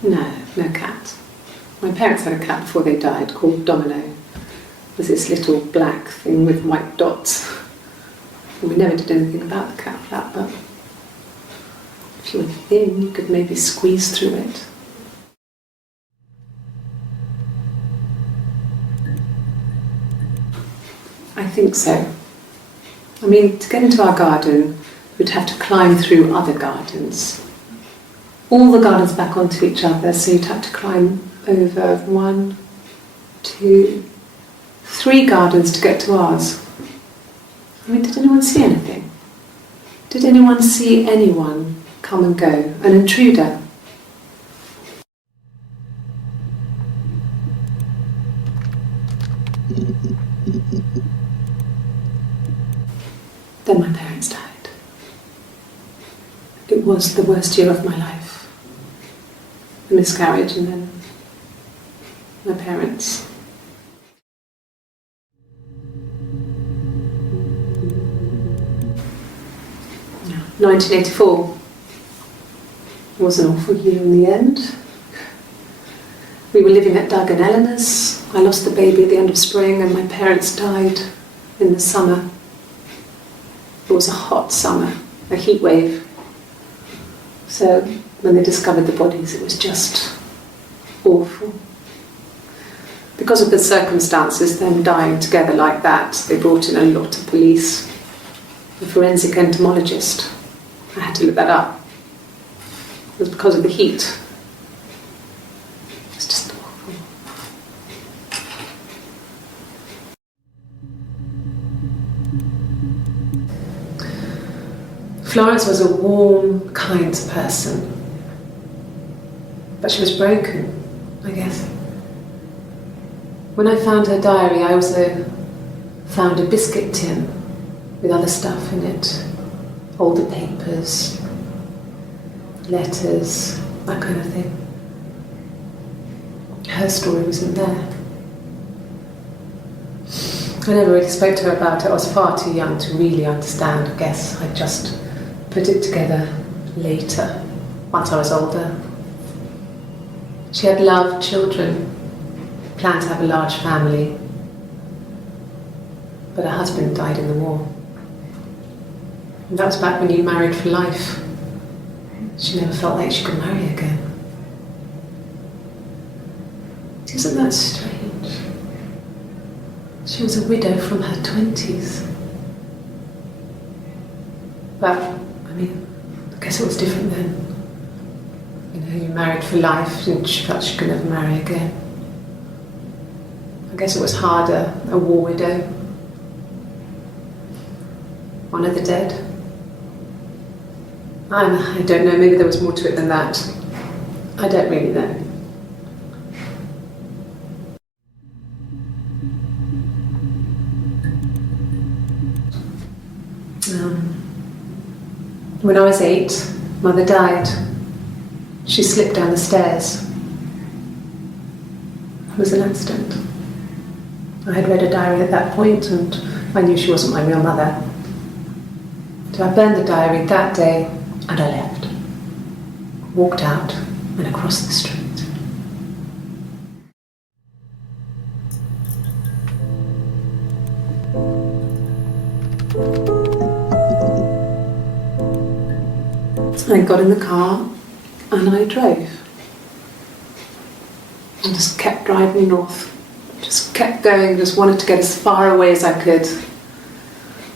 No, no cat. My parents had a cat before they died called Domino. It was this little black thing with white dots. And we never did anything about the cat flap, but if you were thin, you could maybe squeeze through it. I think so. I mean, to get into our garden, we'd have to climb through other gardens. All the gardens back onto each other, so you'd have to climb over 1, 2, 3 gardens to get to ours. I mean, did anyone see anything? Did anyone see anyone come and go? An intruder? Then my parents died. It was the worst year of my life. A miscarriage and then my parents. Yeah. 1984 was an awful year in the end. We were living at Doug and Eleanor's. I lost the baby at the end of spring and my parents died in the summer. It was a hot summer, a heat wave. So when they discovered the bodies, it was just awful. Because of the circumstances, them dying together like that, they brought in a lot of police. A forensic entomologist. I had to look that up. It was because of the heat. It's just awful. Florence was a warm, kind person. But she was broken, I guess. When I found her diary, I also found a biscuit tin with other stuff in it, older papers, letters, that kind of thing. Her story wasn't there. I never really spoke to her about it. I was far too young to really understand. I guess I just put it together later, once I was older. She had loved children, planned to have a large family, but her husband died in the war. And that was back when you married for life. She never felt like she could marry again. Isn't that strange? She was a widow from her 20s. But, I mean, I guess it was different then. You know, you married for life and she felt she could never marry again. I guess it was harder, a war widow. One of the dead. I don't know, maybe there was more to it than that. I don't really know. When I was 8, Mother died. She slipped down the stairs. It was an accident. I had read a diary at that point and I knew she wasn't my real mother. So I burned the diary that day and I left. Walked out and across the street. I got in the car and I drove. I just kept driving north. Just kept going, just wanted to get as far away as I could.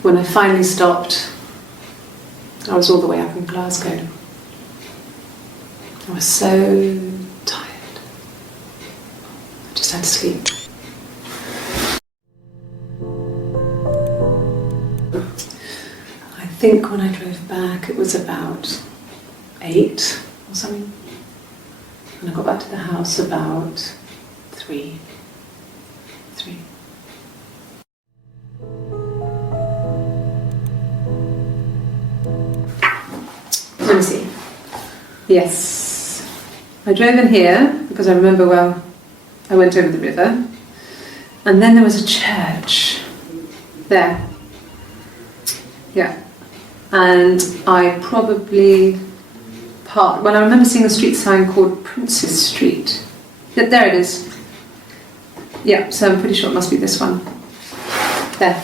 When I finally stopped, I was all the way up in Glasgow. I was so tired. I just had to sleep. I think when I drove back it was about 8 or something. And I got back to the house about 3. Let me see. Yes. I drove in here because I remember, well, I went over the river. And then there was a church there. Yeah. And I probably parked, well, I remember seeing a street sign called Princess Street. Yeah, there it is. Yeah, so I'm pretty sure it must be this one. There.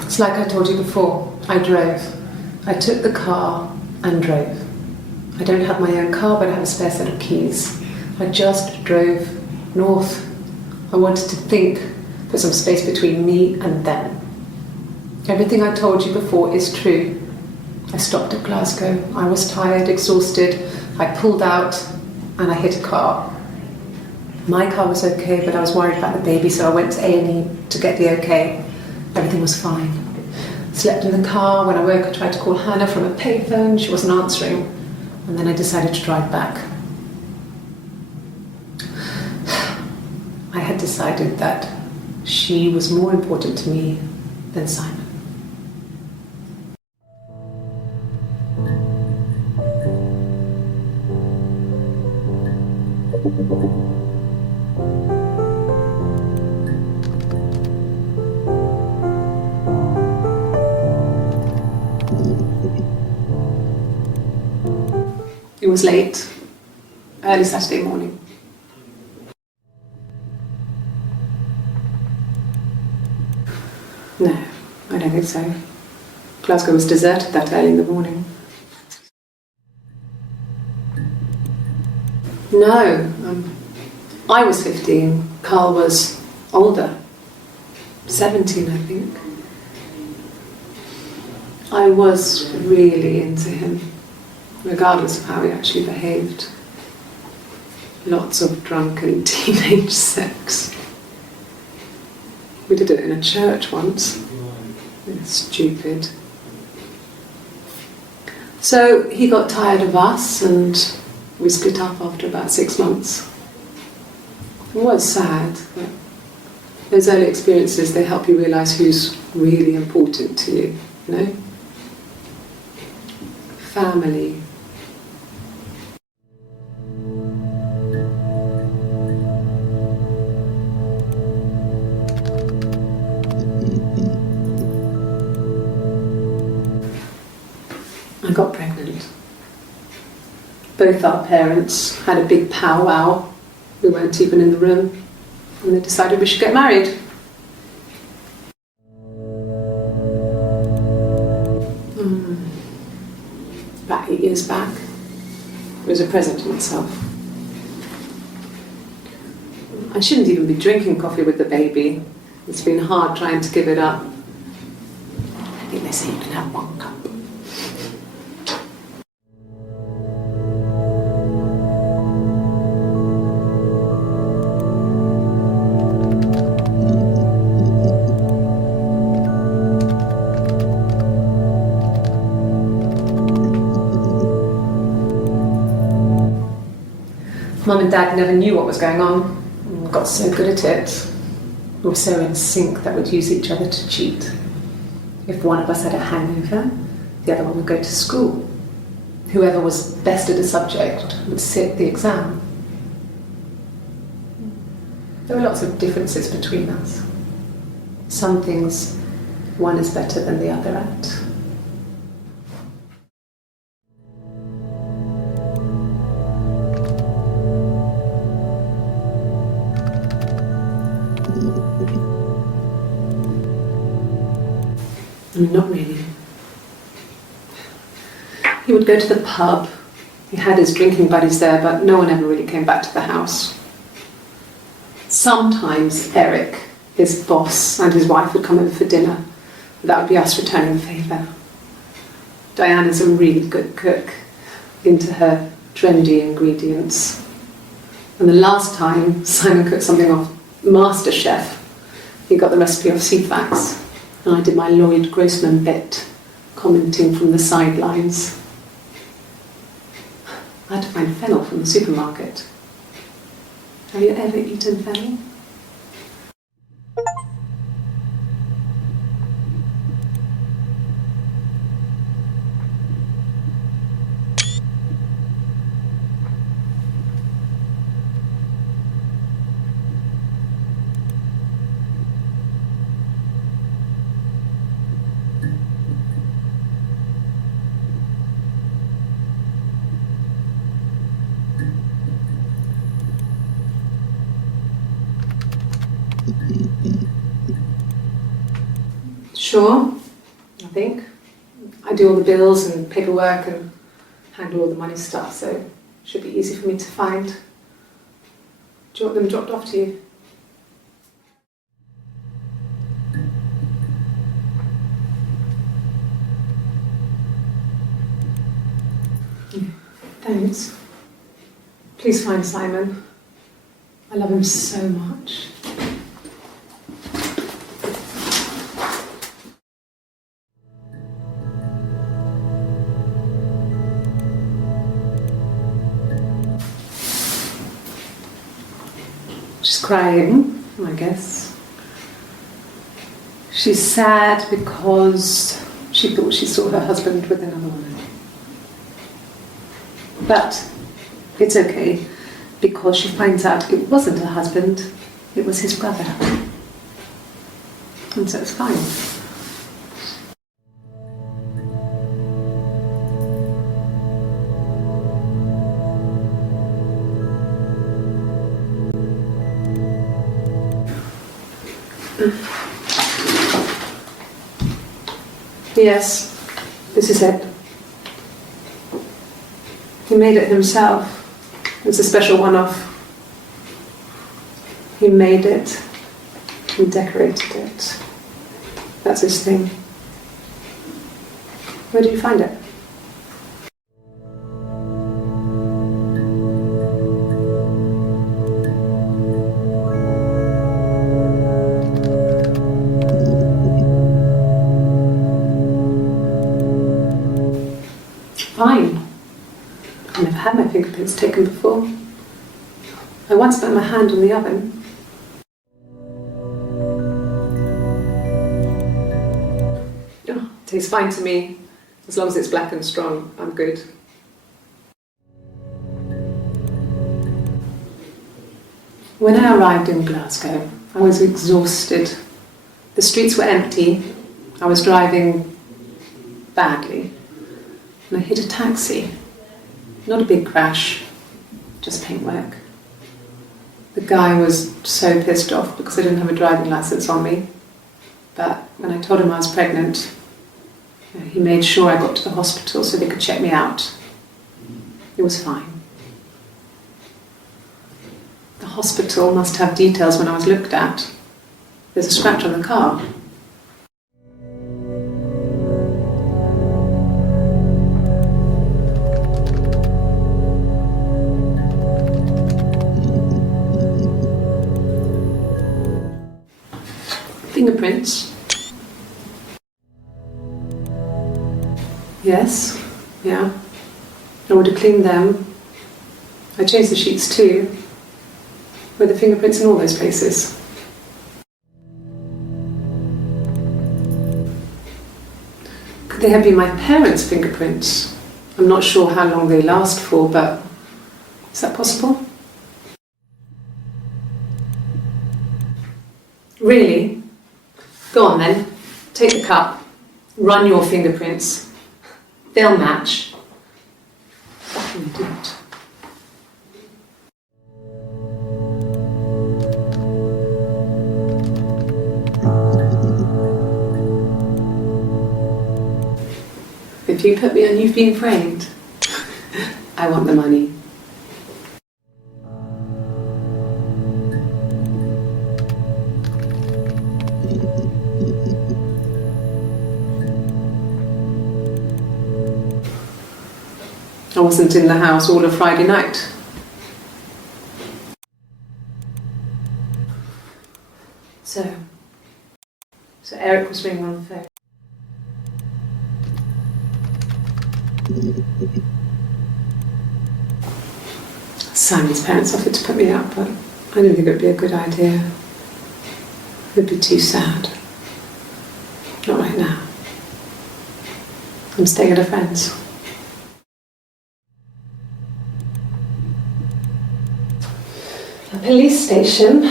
It's like I told you before, I drove. I took the car and drove. I don't have my own car, but I have a spare set of keys. I just drove north. I wanted to think, put some space between me and them. Everything I told you before is true. I stopped at Glasgow. I was tired, exhausted. I pulled out and I hit a car. My car was okay, but I was worried about the baby, so I went to A&E to get the okay. Everything was fine. Slept in the car. When I woke, I tried to call Hannah from a payphone. She wasn't answering. And then I decided to drive back. I had decided that she was more important to me than Simon. It was late, early Saturday morning. No, I don't think so. Glasgow was deserted that early in the morning. No, I was 15, Carl was older, 17 I think. I was really into him, regardless of how he actually behaved. Lots of drunken teenage sex. We did it in a church once. It's stupid. So he got tired of us and We split up after about 6 months. It was sad, but those early experiences, they help you realise who's really important to you, you know? Family. I got pregnant. Both our parents had a big powwow. We weren't even in the room. And they decided we should get married. About 8 years back. It was a present to myself. I shouldn't even be drinking coffee with the baby. It's been hard trying to give it up. I think they say you can have 1 cup. Mum and Dad never knew what was going on. We got so good at it. We were so in sync that we'd use each other to cheat. If one of us had a hangover, the other one would go to school. Whoever was best at a subject would sit the exam. There were lots of differences between us. Some things one is better than the other at. I mean, not really. He would go to the pub. He had his drinking buddies there, but no one ever really came back to the house. Sometimes Eric, his boss, and his wife would come over for dinner. That would be us returning the favour. Diana's a really good cook, into her trendy ingredients. And the last time Simon cooked something off MasterChef, he got the recipe off CFAX. And I did my Lloyd Grossman bit, commenting from the sidelines. I had to find fennel from the supermarket. Have you ever eaten fennel? Sure, I think. I do all the bills and paperwork and handle all the money stuff, so it should be easy for me to find. Do you want them dropped off to you? Thanks. Please find Simon. I love him so much. She's crying, I guess. She's sad because she thought she saw her husband with another woman. But it's okay, because she finds out it wasn't her husband, it was his brother. And so it's fine. Yes, this is it. He made it himself. It's a special one-off. He made it and decorated it. That's his thing. Where did you find it? Fine. I've never had my fingerprints taken before. I once put my hand on the oven. Oh, tastes fine to me. As long as it's black and strong, I'm good. When I arrived in Glasgow, I was exhausted. The streets were empty. I was driving badly. And I hit a taxi. Not a big crash, just paintwork. The guy was so pissed off because I didn't have a driving licence on me. But when I told him I was pregnant, he made sure I got to the hospital so they could check me out. It was fine. The hospital must have details when I was looked at. There's a scratch on the car. Fingerprints. Yes, yeah. I would have cleaned them. I changed the sheets too. Were the fingerprints in all those places? Could they have been my parents' fingerprints? I'm not sure how long they last for, but is that possible? Really? Go on then, take the cup, run your fingerprints. They'll match. Fucking idiot. If you put me on You've Been Framed, I want the money. I wasn't in the house all of Friday night. So Eric was ringing on the phone. Simon's parents offered to put me up, but I didn't think it would be a good idea. It would be too sad. Not right now. I'm staying at a friend's. A police station.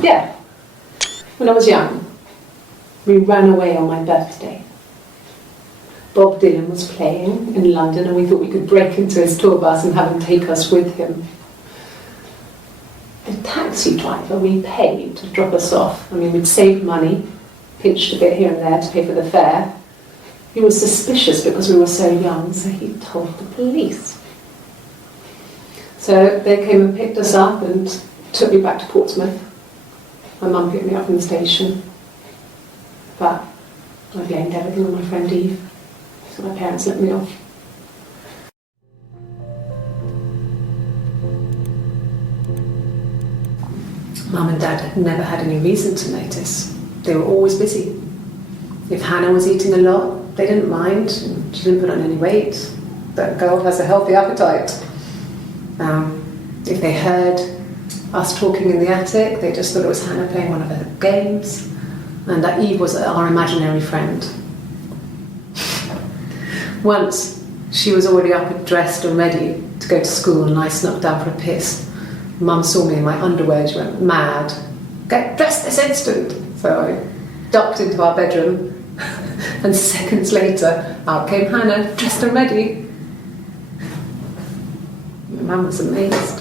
Yeah. When I was young, we ran away on my birthday. Bob Dylan was playing in London and we thought we could break into his tour bus and have him take us with him. The taxi driver we paid to drop us off, I mean, we'd saved money, pinched a bit here and there to pay for the fare. He was suspicious because we were so young, so he told the police. So they came and picked us up and took me back to Portsmouth. My mum picked me up from the station. But I blamed everything on my friend Eve. So my parents let me off. Mum and Dad had never had any reason to notice. They were always busy. If Hannah was eating a lot, they didn't mind. She didn't put on any weight. That girl has a healthy appetite. If they heard us talking in the attic, they just thought it was Hannah playing one of her games, and that Eve was our imaginary friend. Once, she was already up and dressed and ready to go to school, and I snuck down for a piss. Mum saw me in my underwear, she went mad. Get dressed this instant! So I ducked into our bedroom, and seconds later, out came Hannah, dressed and ready. My mum was amazed.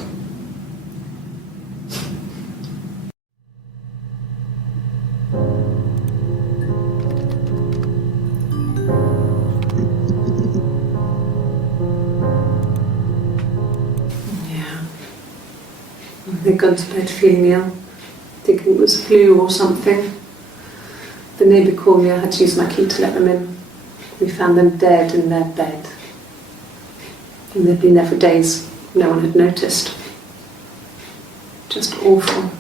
They'd gone to bed feeling ill, thinking it was flu or something. The neighbour called me, I had to use my key to let them in. We found them dead in their bed. And they'd been there for days, no one had noticed. Just awful.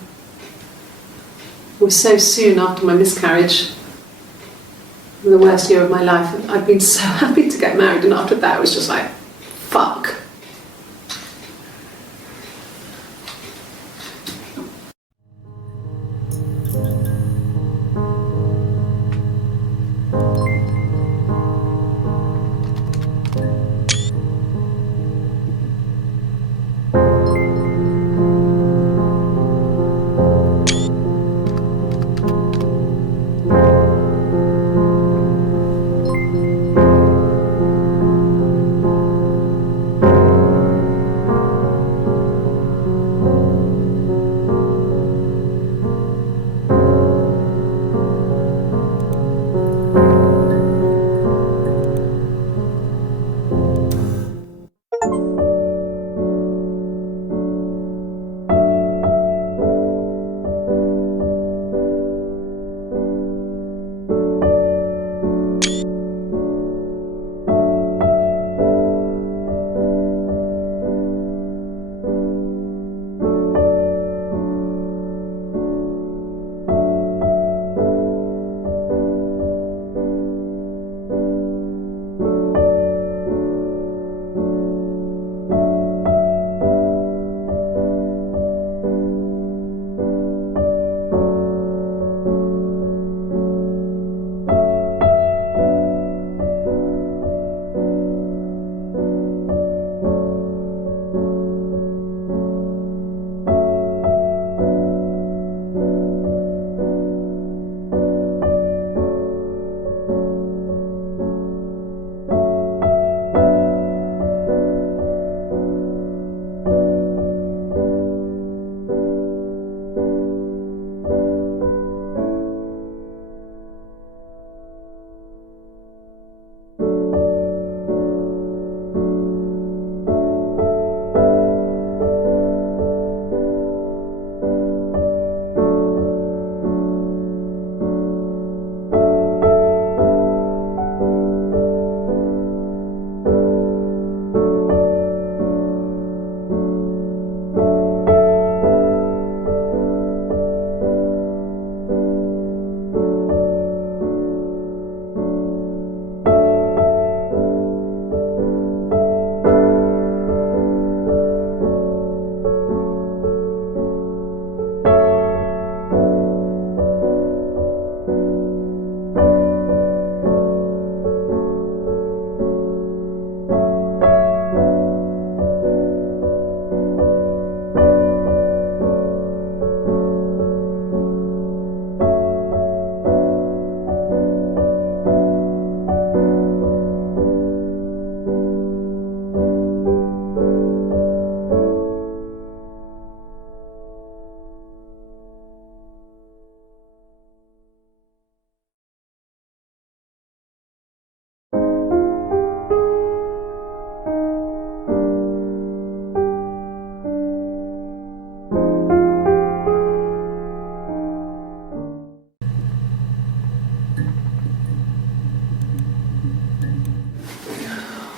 It was so soon after my miscarriage, the worst year of my life. I'd been so happy to to get married, and after that it was just like, fuck.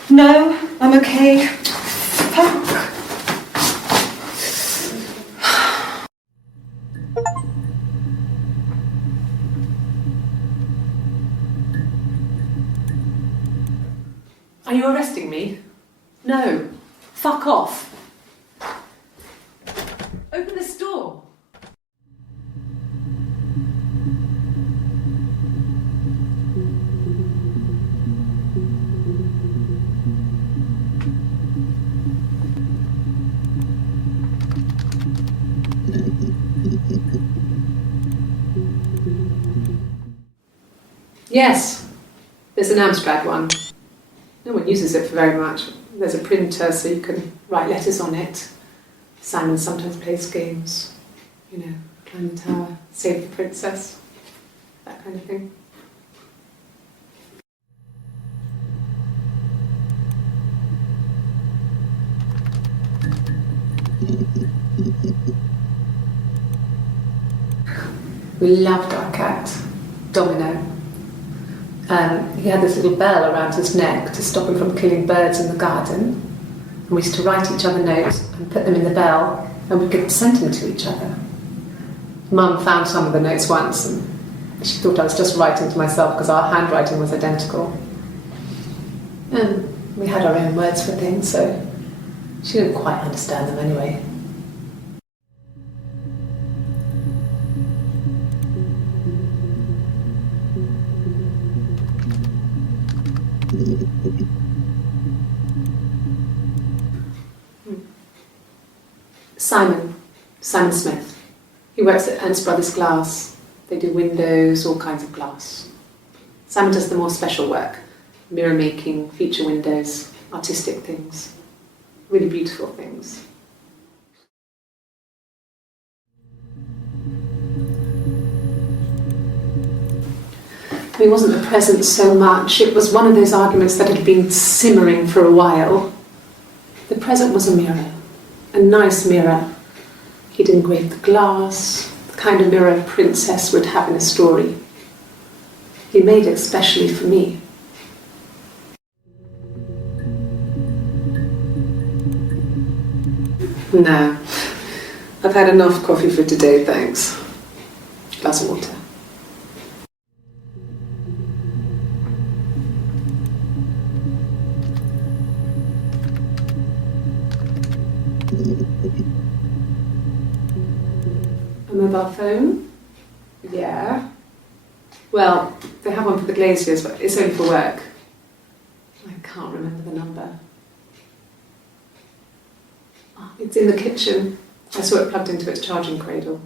No, I'm okay. Fuck. Are you arresting me? No. Fuck off. Open this door. Yes, there's an Amstrad one. No one uses it for very much. There's a printer so you can write letters on it. Simon sometimes plays games. You know, climb the tower, save the princess, that kind of thing. We loved our cat, Domino. He had this little bell around his neck to stop him from killing birds in the garden. And we used to write each other notes and put them in the bell, and we could send them to each other. Mum found some of the notes once, and she thought I was just writing to myself because our handwriting was identical. And we had our own words for things, so she didn't quite understand them anyway. Simon Smith. He works at Ernst Brothers Glass. They do windows, all kinds of glass. Simon does the more special work, mirror making, feature windows, artistic things, really beautiful things. It wasn't the present so much, it was one of those arguments that had been simmering for a while. The present was a mirror, a nice mirror. He'd engraved the glass, the kind of mirror a princess would have in a story. He made it especially for me. No, I've had enough coffee for today, thanks. Glass of water. A mobile phone? Yeah. Well, they have one for the glaziers, but it's only for work. I can't remember the number. Oh, it's in the kitchen. I saw it plugged into its charging cradle.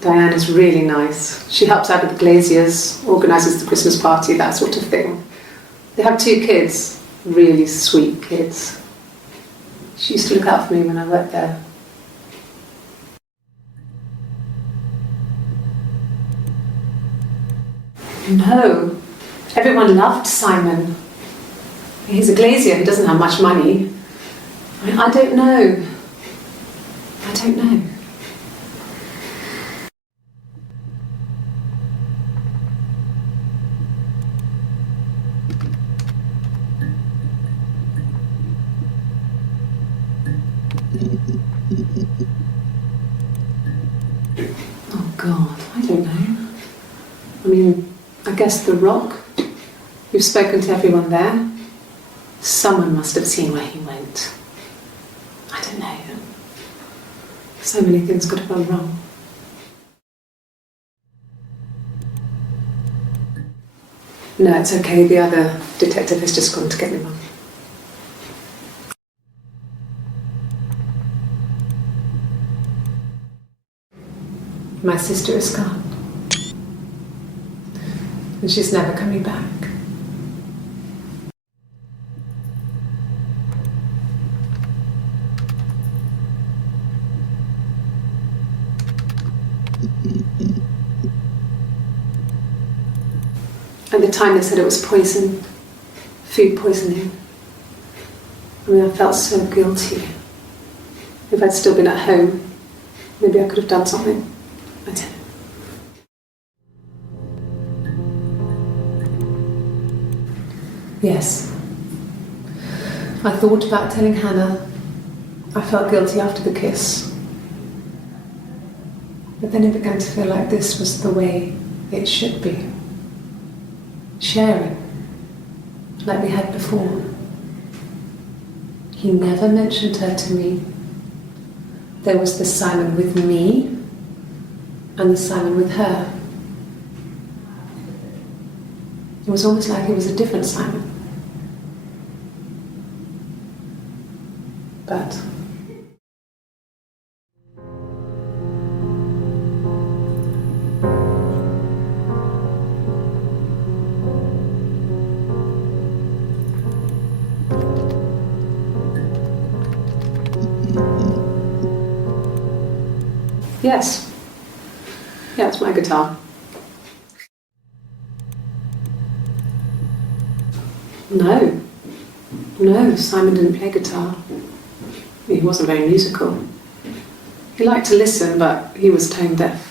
Diana's really nice. She helps out with the glaziers, organises the Christmas party, that sort of thing. They have 2 kids, really sweet kids. She used to look out for me when I worked there. No, everyone loved Simon. He's a glazier, he doesn't have much money. I don't know. I don't know. Oh God, I don't know. I mean, I guess the Rock. You've spoken to everyone there. Someone must have seen where he went. I don't know. So many things could have gone wrong. No, it's okay. The other detective has just gone to get me one. My sister is gone. And she's never coming back. At the time they said it was poison, food poisoning. I mean, I felt so guilty. If I'd still been at home, maybe I could have done something. I don't know. Yes. I thought about telling Hannah. I felt guilty after the kiss. But then it began to feel like this was the way it should be. Sharing, like we had before. He never mentioned her to me. There was the Simon with me and the Simon with her. It was almost like it was a different Simon. But yes. Yeah, it's my guitar. No. No, Simon didn't play guitar. He wasn't very musical. He liked to listen, but he was tone deaf.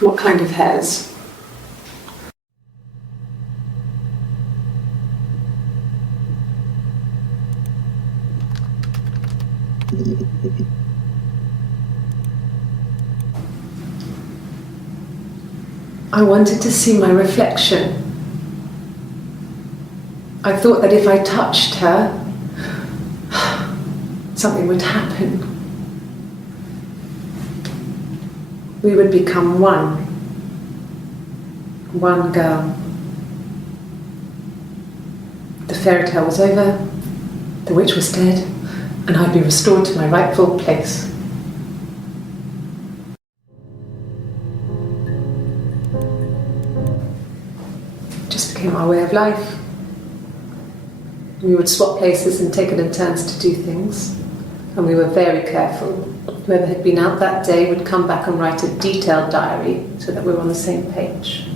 What kind of hairs? I wanted to see my reflection. I thought that if I touched her, something would happen. We would become one. One girl. The fairy tale was over, the witch was dead, and I'd be restored to my rightful place. It just became our way of life. We would swap places and take it in turns to do things, and we were very careful. Whoever had been out that day would come back and write a detailed diary so that we were on the same page.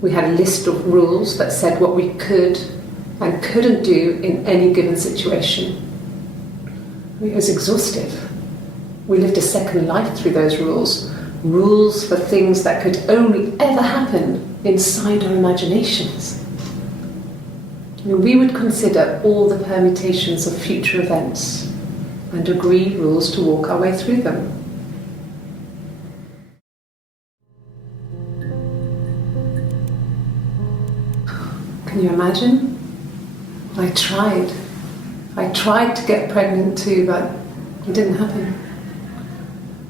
We had a list of rules that said what we could and couldn't do in any given situation. It was exhaustive. We lived a second life through those rules. Rules for things that could only ever happen inside our imaginations. We would consider all the permutations of future events and agree rules to walk our way through them. Can you imagine? I tried. I tried to get pregnant too, but it didn't happen.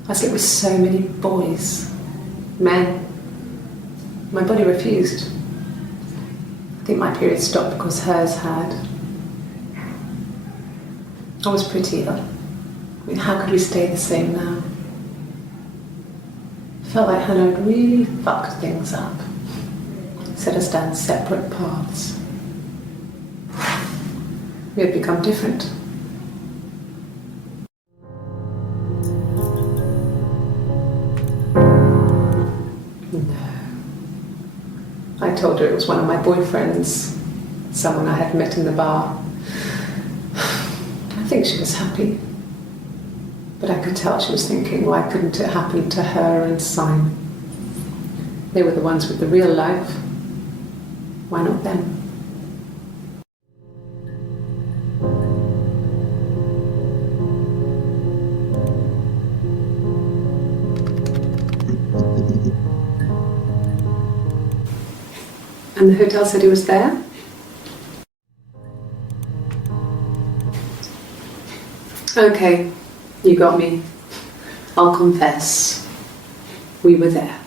I slept with so many boys, men. My body refused. I think my period stopped because hers had. I was pretty ill. I mean, how could we stay the same now? I felt like Hannah had really fucked things up. Set us down separate paths. We had become different. No. I told her it was one of my boyfriends, someone I had met in the bar. I think she was happy. But I could tell she was thinking, why couldn't it happen to her and Simon? They were the ones with the real life. Why not them? And the hotel said he was there? Okay, you got me. I'll confess. We were there.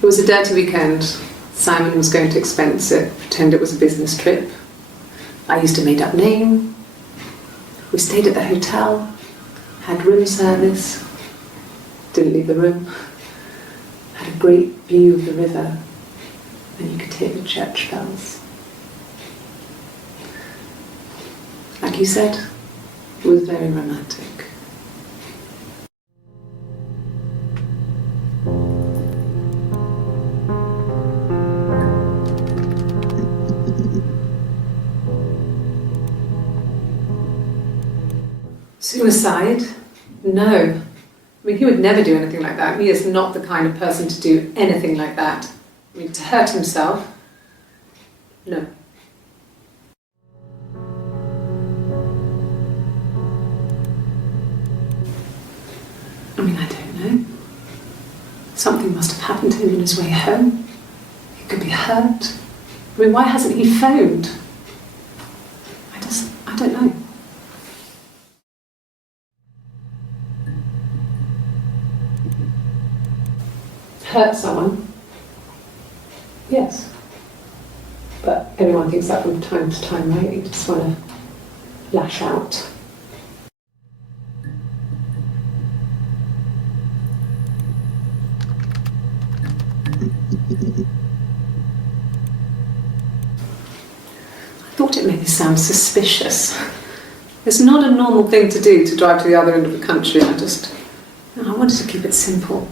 It was a dirty weekend. Simon was going to expense it, pretend it was a business trip. I used a made-up name. We stayed at the hotel, had room service, didn't leave the room, had a great view of the river, and you could hear the church bells. Like you said, it was very romantic. Suicide? No. I mean, he would never do anything like that. He is not the kind of person to do anything like that. I mean, to hurt himself? No. I mean, I don't know. Something must have happened to him on his way home. He could be hurt. I mean, why hasn't he phoned? I don't know. Hurt someone? Yes. But everyone thinks that from time to time, right? You just want to lash out. I thought it made me sound suspicious. It's not a normal thing to do, to drive to the other end of the country. I wanted to keep it simple.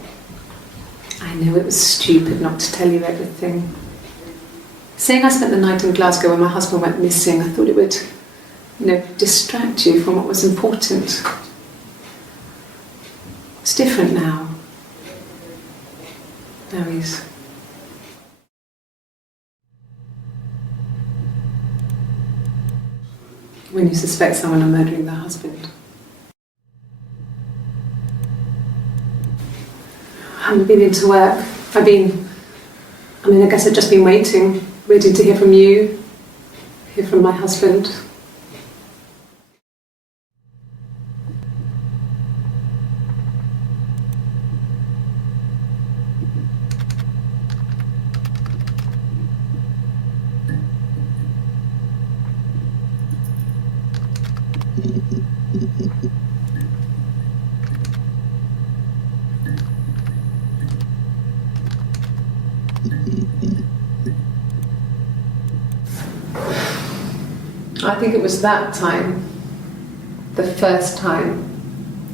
I knew it was stupid not to tell you everything. Saying I spent the night in Glasgow when my husband went missing, I thought it would distract you from what was important. It's different now. Now he's... When you suspect someone of murdering their husband. I haven't been into work. I guess I've just been waiting, ready to hear from you, hear from my husband. I think it was that time, the first time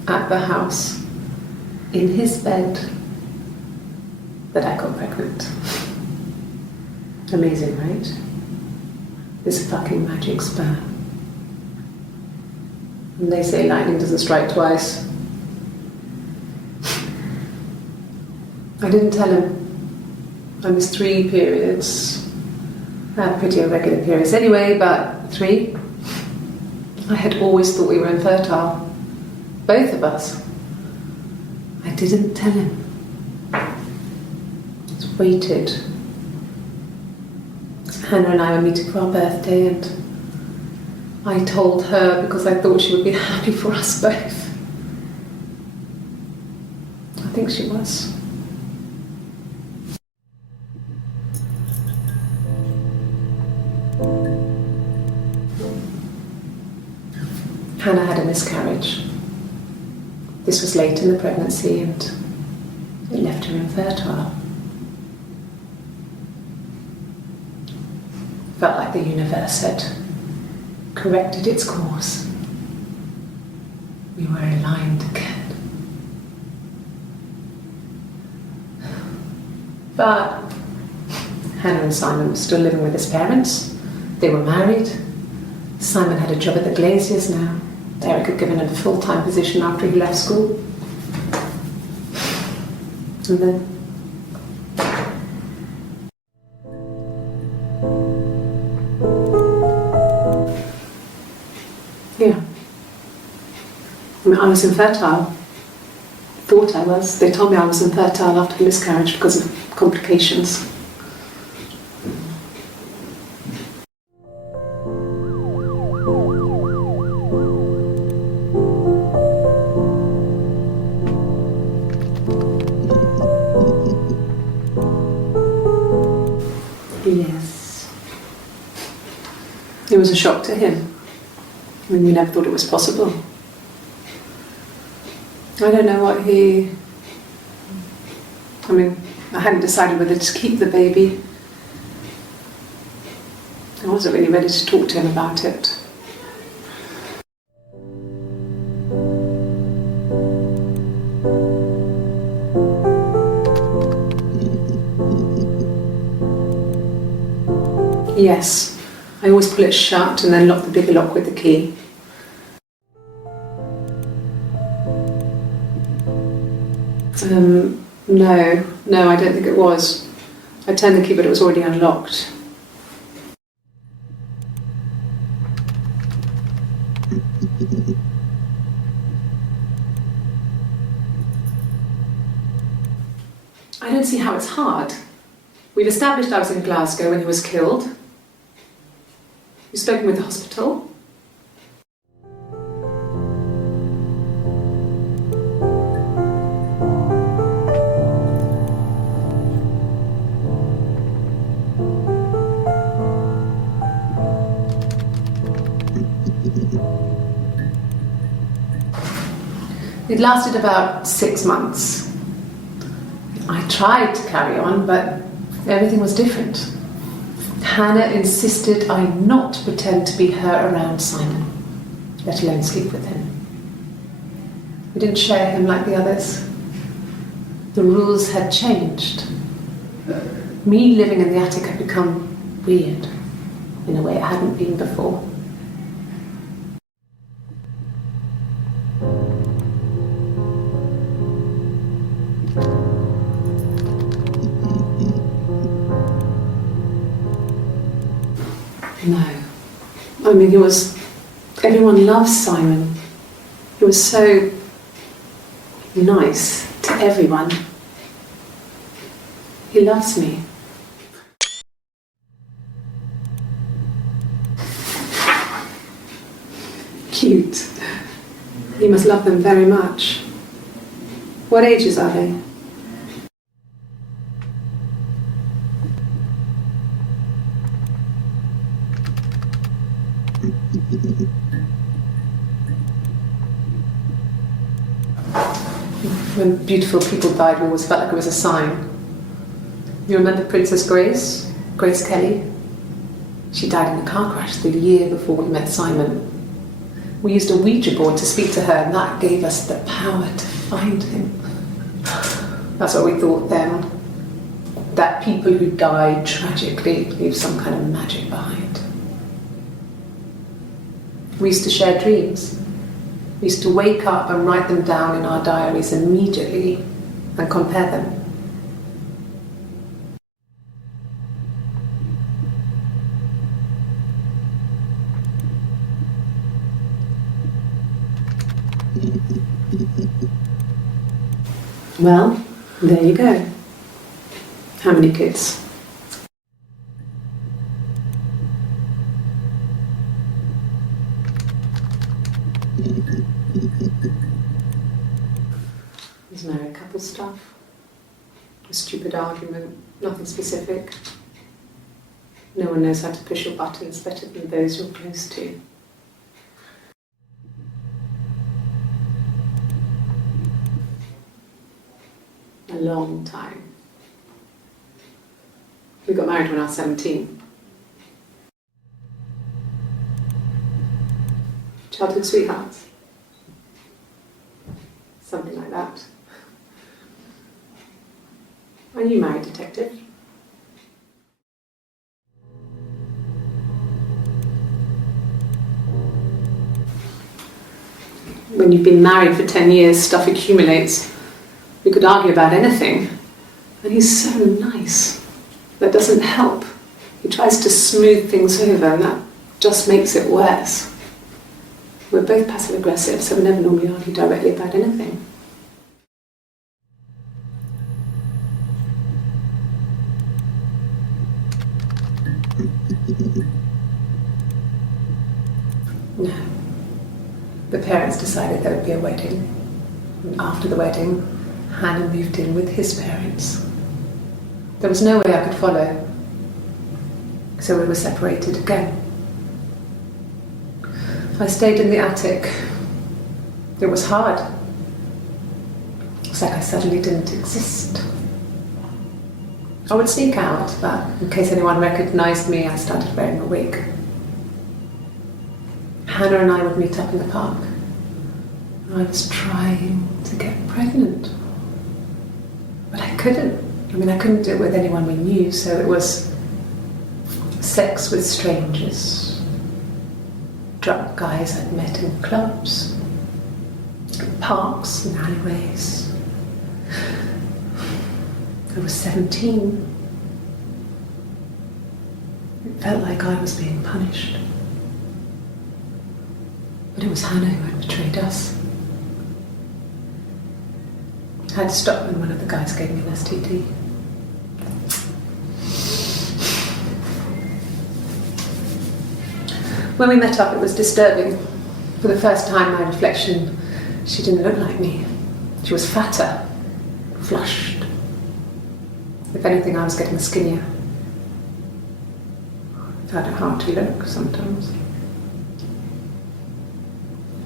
at the house, in his bed, that I got pregnant. Amazing, right? This fucking magic sperm. And they say lightning doesn't strike twice. I didn't tell him. I missed 3 periods. I had pretty irregular periods anyway, but 3. I had always thought we were infertile. Both of us. I didn't tell him. Just waited. Hannah and I were meeting for our birthday, and I told her because I thought she would be happy for us both. I think she was. Hannah had a miscarriage. This was late in the pregnancy and it left her infertile. Felt like the universe had corrected its course. We were aligned again. But Hannah and Simon were still living with his parents. They were married. Simon had a job at the Glaziers now. Eric had given him a full-time position after he left school. And then... yeah. I was infertile. Thought I was. They told me I was infertile after the miscarriage because of complications. Yes. It was a shock to him. I mean, we never thought it was possible. I don't know what he... I hadn't decided whether to keep the baby. I wasn't really ready to talk to him about it. Yes. I always pull it shut and then lock the bigger lock with the key. No, I don't think it was. I turned the key but it was already unlocked. I don't see how it's hard. We've established I was in Glasgow when he was killed. You've spoken with the hospital. It lasted about 6 months. I tried to carry on, but everything was different. Hannah insisted I not pretend to be her around Simon, let alone sleep with him. We didn't share him like the others. The rules had changed. Me living in the attic had become weird, in a way it hadn't been before. I mean, everyone loves Simon. He was so nice to everyone. He loves me. Cute. You must love them very much. What ages are they? When beautiful people died, we always felt like it was a sign. You remember Princess Grace? Grace Kelly? She died in a car crash the year before we met Simon. We used a Ouija board to speak to her, and that gave us the power to find him. That's what we thought then. That people who died tragically leave some kind of magic behind. We used to share dreams. We used to wake up and write them down in our diaries immediately and compare them. Well, there you go. How many kids? There's married couple stuff. A stupid argument, nothing specific. No one knows how to push your buttons better than those you're close to. A long time. We got married when I was 17. Childhood sweethearts. Something like that. Are you married, detective? When you've been married for 10 years, stuff accumulates. We could argue about anything. And he's so nice. That doesn't help. He tries to smooth things over, and that just makes it worse. We're both passive aggressive, so we never normally argue directly about anything. No. The parents decided there would be a wedding. And after the wedding, Hannah moved in with his parents. There was no way I could follow, so we were separated again. I stayed in the attic. It was hard. It's like I suddenly didn't exist. I would sneak out, but in case anyone recognised me, I started wearing a wig. Hannah and I would meet up in the park. I was trying to get pregnant, but I couldn't. I couldn't do it with anyone we knew, so it was sex with strangers, drunk guys I'd met in clubs, parks and alleyways. I was 17. It felt like I was being punished. But it was Hannah who had betrayed us. I had to stop when one of the guys gave me an STD. When we met up, it was disturbing. For the first time, my reflection, she didn't look like me. She was fatter, flushed. If anything, I was getting skinnier. I found it hard to look sometimes.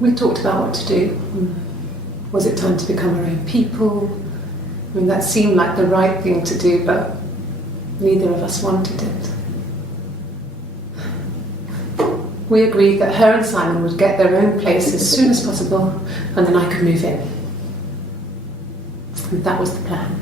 We talked about what to do. Was it time to become our own people? That seemed like the right thing to do, but neither of us wanted it. We agreed that her and Simon would get their own place as soon as possible, and then I could move in. And that was the plan.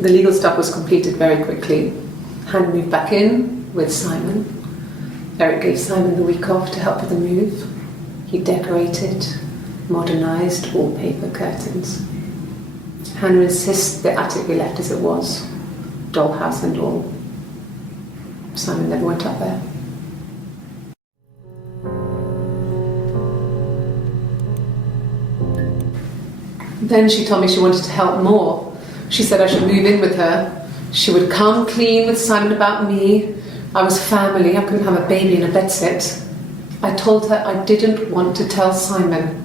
The legal stuff was completed very quickly. Hannah moved back in with Simon. Eric gave Simon the week off to help with the move. He decorated, modernised wallpaper, curtains. Hannah insists the attic be left as it was, dollhouse and all. Simon never went up there. Then she told me she wanted to help more. She said I should move in with her. She would come clean with Simon about me. I was family, I couldn't have a baby in a bedsit. I told her I didn't want to tell Simon.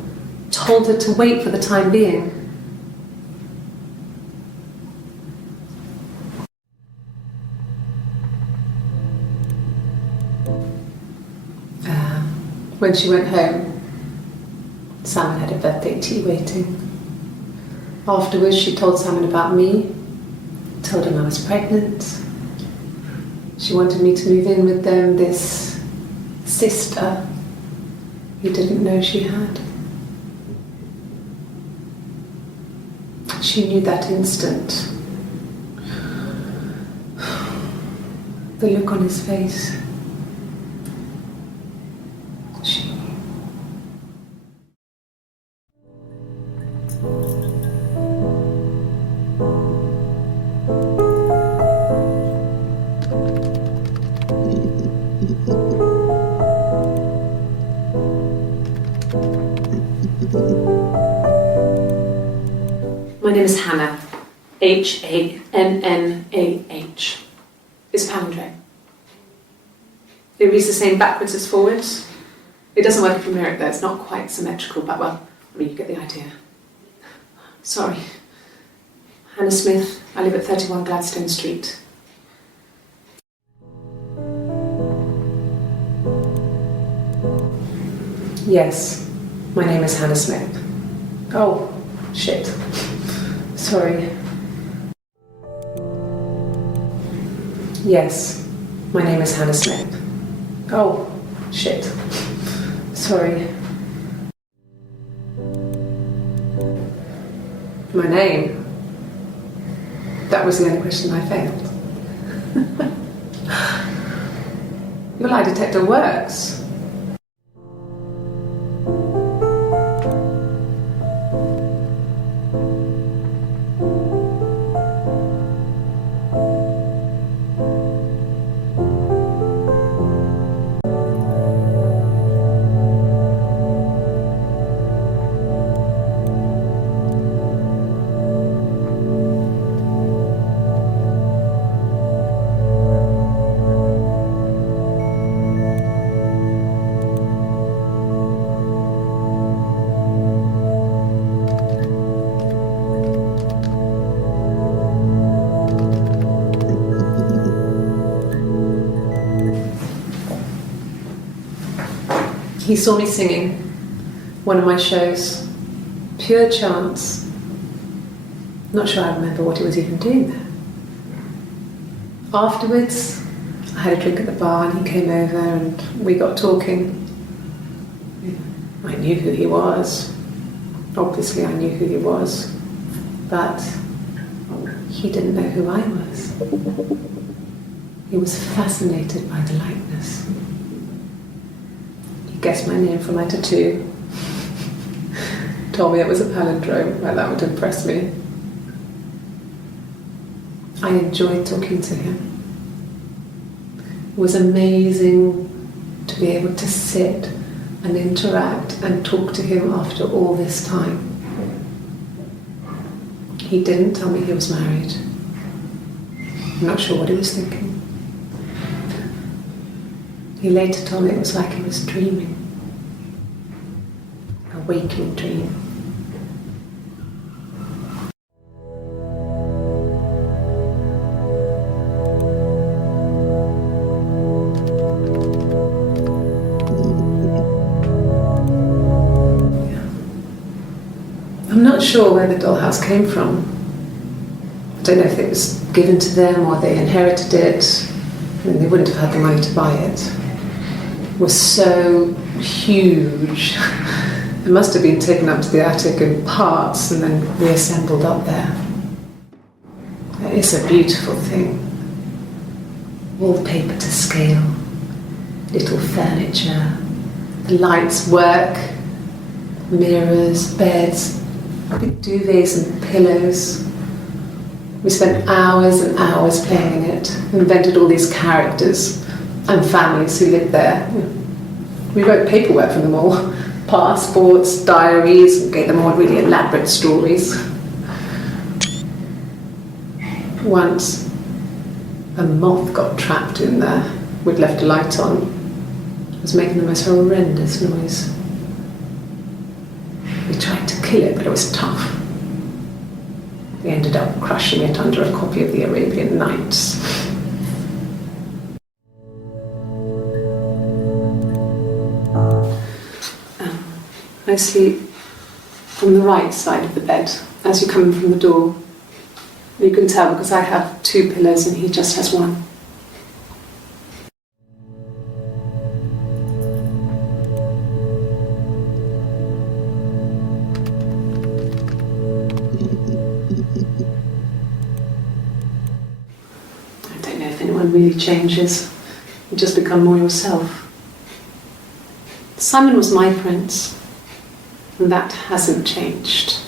Told her to wait for the time being. When she went home, Simon had a birthday tea waiting. Afterwards, she told Simon about me, told him I was pregnant. She wanted me to move in with them, this sister he didn't know she had. She knew that instant. The look on his face. She knew. My name is Hannah, Hannah. It's a palindrome. It reads the same backwards as forwards. It doesn't work if you mirror it though, it's not quite symmetrical, but well, I mean, you get the idea. Sorry. Hannah Smith, I live at 31 Gladstone Street. Yes, my name is Hannah Smith. Oh, shit. Sorry. Yes, my name is Hannah Smith. Oh, shit. Sorry. My name? That was the only question I failed. Your lie detector works. He saw me singing one of my shows, pure chance. Not sure I remember what he was even doing there. Afterwards, I had a drink at the bar and he came over and we got talking. I knew who he was. Obviously I knew who he was, but he didn't know who I was. He was fascinated by the likeness. Guessed my name from my tattoo. Told me it was a palindrome, well, that would impress me. I enjoyed talking to him. It was amazing to be able to sit and interact and talk to him after all this time. He didn't tell me he was married. I'm not sure what he was thinking. He later told me it was like he was dreaming. A waking dream. I'm not sure where the dollhouse came from. I don't know if it was given to them or they inherited it. I mean, they wouldn't have had the money to buy it. It was so huge. It must have been taken up to the attic in parts and then reassembled up there. It's a beautiful thing. Wallpaper to scale, little furniture, the lights work, mirrors, beds. big duvets and pillows. We spent hours and hours playing in it, invented all these characters and families who lived there. We wrote paperwork for them all, passports, diaries, and gave them all really elaborate stories. Once, a moth got trapped in there. We'd left a light on. It was making the most horrendous noise. We tried to kill it, but it was tough. We ended up crushing it under a copy of the Arabian Nights. I sleep on the right side of the bed as you come in from the door. You can tell because I have 2 pillows and he just has 1. I don't know if anyone really changes. You just become more yourself. Simon was my prince, and that hasn't changed.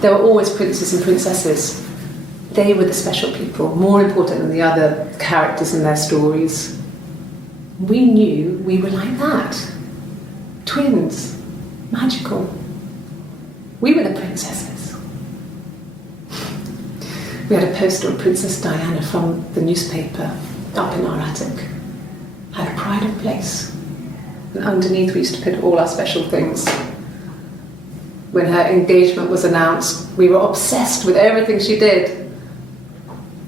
There were always princes and princesses. They were the special people, more important than the other characters in their stories. We knew we were like that. Twins. Magical. We were the princesses. We had a poster of Princess Diana from the newspaper up in our attic. Had a pride of place. And underneath we used to put all our special things. When her engagement was announced, we were obsessed with everything she did.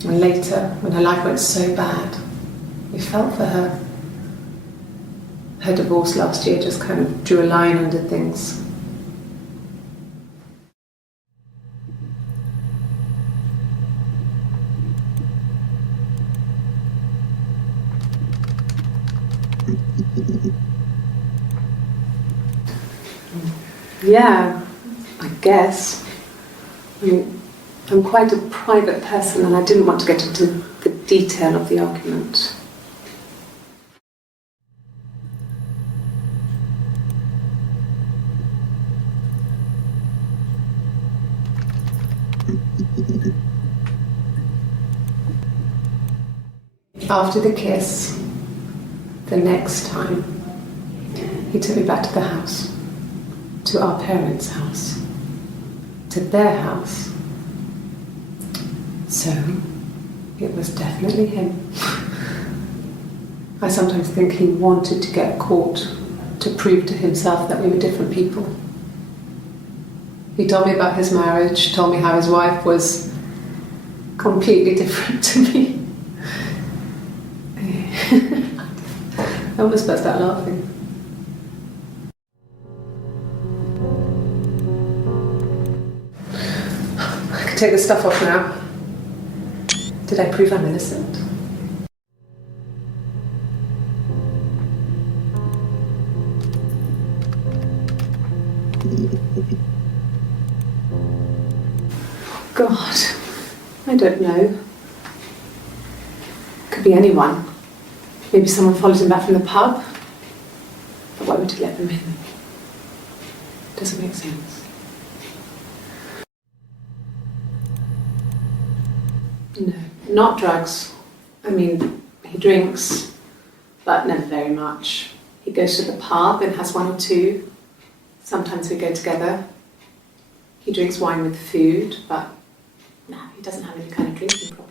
And later, when her life went so bad, we felt for her. Her divorce last year just kind of drew a line under things. Yeah, I guess. I mean, I'm quite a private person and I didn't want to get into the detail of the argument. After the kiss, the next time, he took me back to the house, to our parents' house, to their house. So, it was definitely him. I sometimes think he wanted to get caught to prove to himself that we were different people. He told me about his marriage, told me how his wife was completely different to me. I almost burst out laughing. I can take this stuff off now. Did I prove I'm innocent? God, I don't know. Could be anyone. Maybe someone followed him back from the pub. But why would he let them in? Doesn't make sense. No, not drugs. I mean, he drinks, but never very much. He goes to the pub and has 1 or 2. Sometimes we go together. He drinks wine with food, but no, he doesn't have any kind of drinking problem.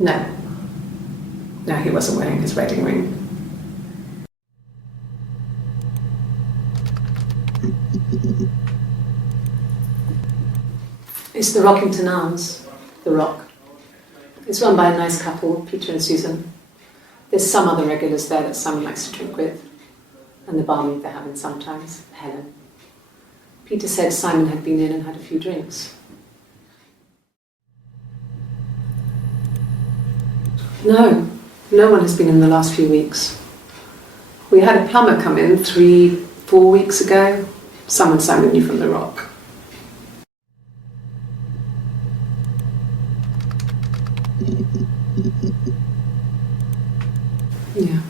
No. No, he wasn't wearing his wedding ring. It's the Rockington Arms, the Rock. It's run by a nice couple, Peter and Susan. There's some other regulars there that Simon likes to drink with, and the barmaid they're having sometimes, Helen. Peter said Simon had been in and had a few drinks. No, no one has been in the last few weeks. We had a plumber come in 3-4 weeks ago. Someone sang the New from the Rock. Yeah.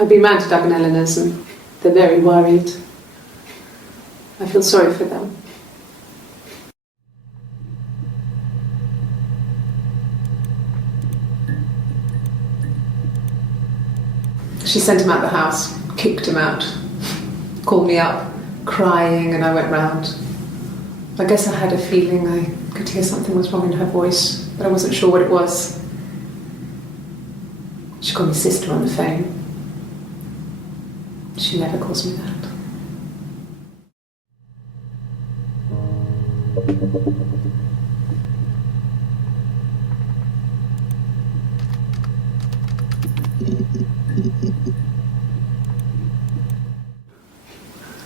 I've been round to Doug and Eleanor's and they're very worried. I feel sorry for them. She sent him out the house, kicked him out, called me up, crying, and I went round. I guess I had a feeling I could hear something was wrong in her voice, but I wasn't sure what it was. She called me sister on the phone. She never calls me that.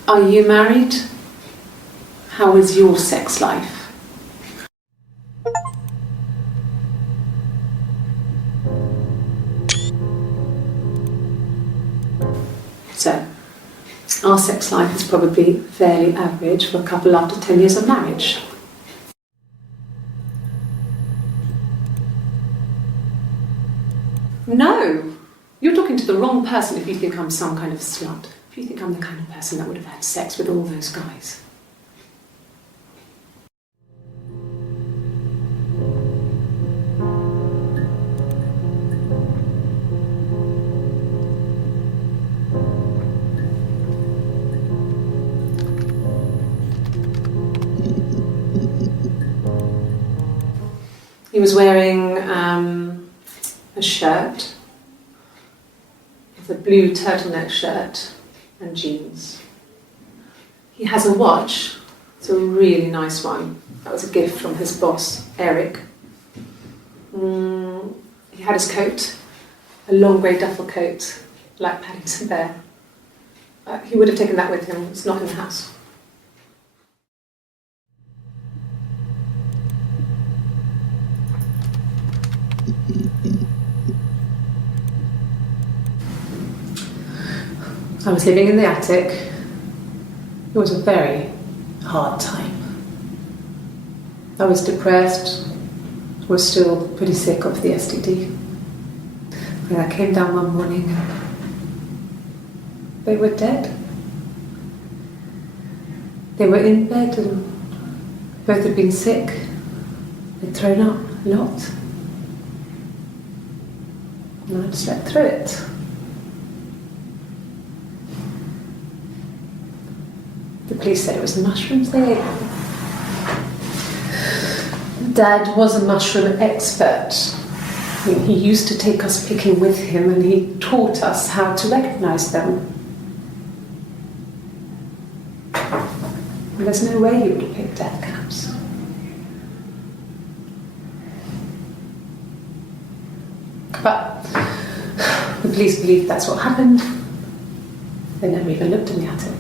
Are you married? How is your sex life? So, our sex life is probably fairly average for a couple after 10 years of marriage. No! You're talking to the wrong person if you think I'm some kind of slut. If you think I'm the kind of person that would have had sex with all those guys. He was wearing a shirt, a blue turtleneck shirt and jeans. He has a watch, it's a really nice one. That was a gift from his boss, Eric. He had his coat, a long grey duffel coat, like Paddington Bear. He would have taken that with him, it's not in the house. I was living in the attic. It was a very hard time. I was depressed, was still pretty sick of the STD. When I came down one morning, they were dead. They were in bed and both had been sick. They'd thrown up a lot. And I slept through it. The police said it was the mushrooms they ate. Dad was a mushroom expert. He used to take us picking with him and he taught us how to recognise them. And there's no way he would have picked death caps. But the police believe that's what happened. They never even looked in the attic.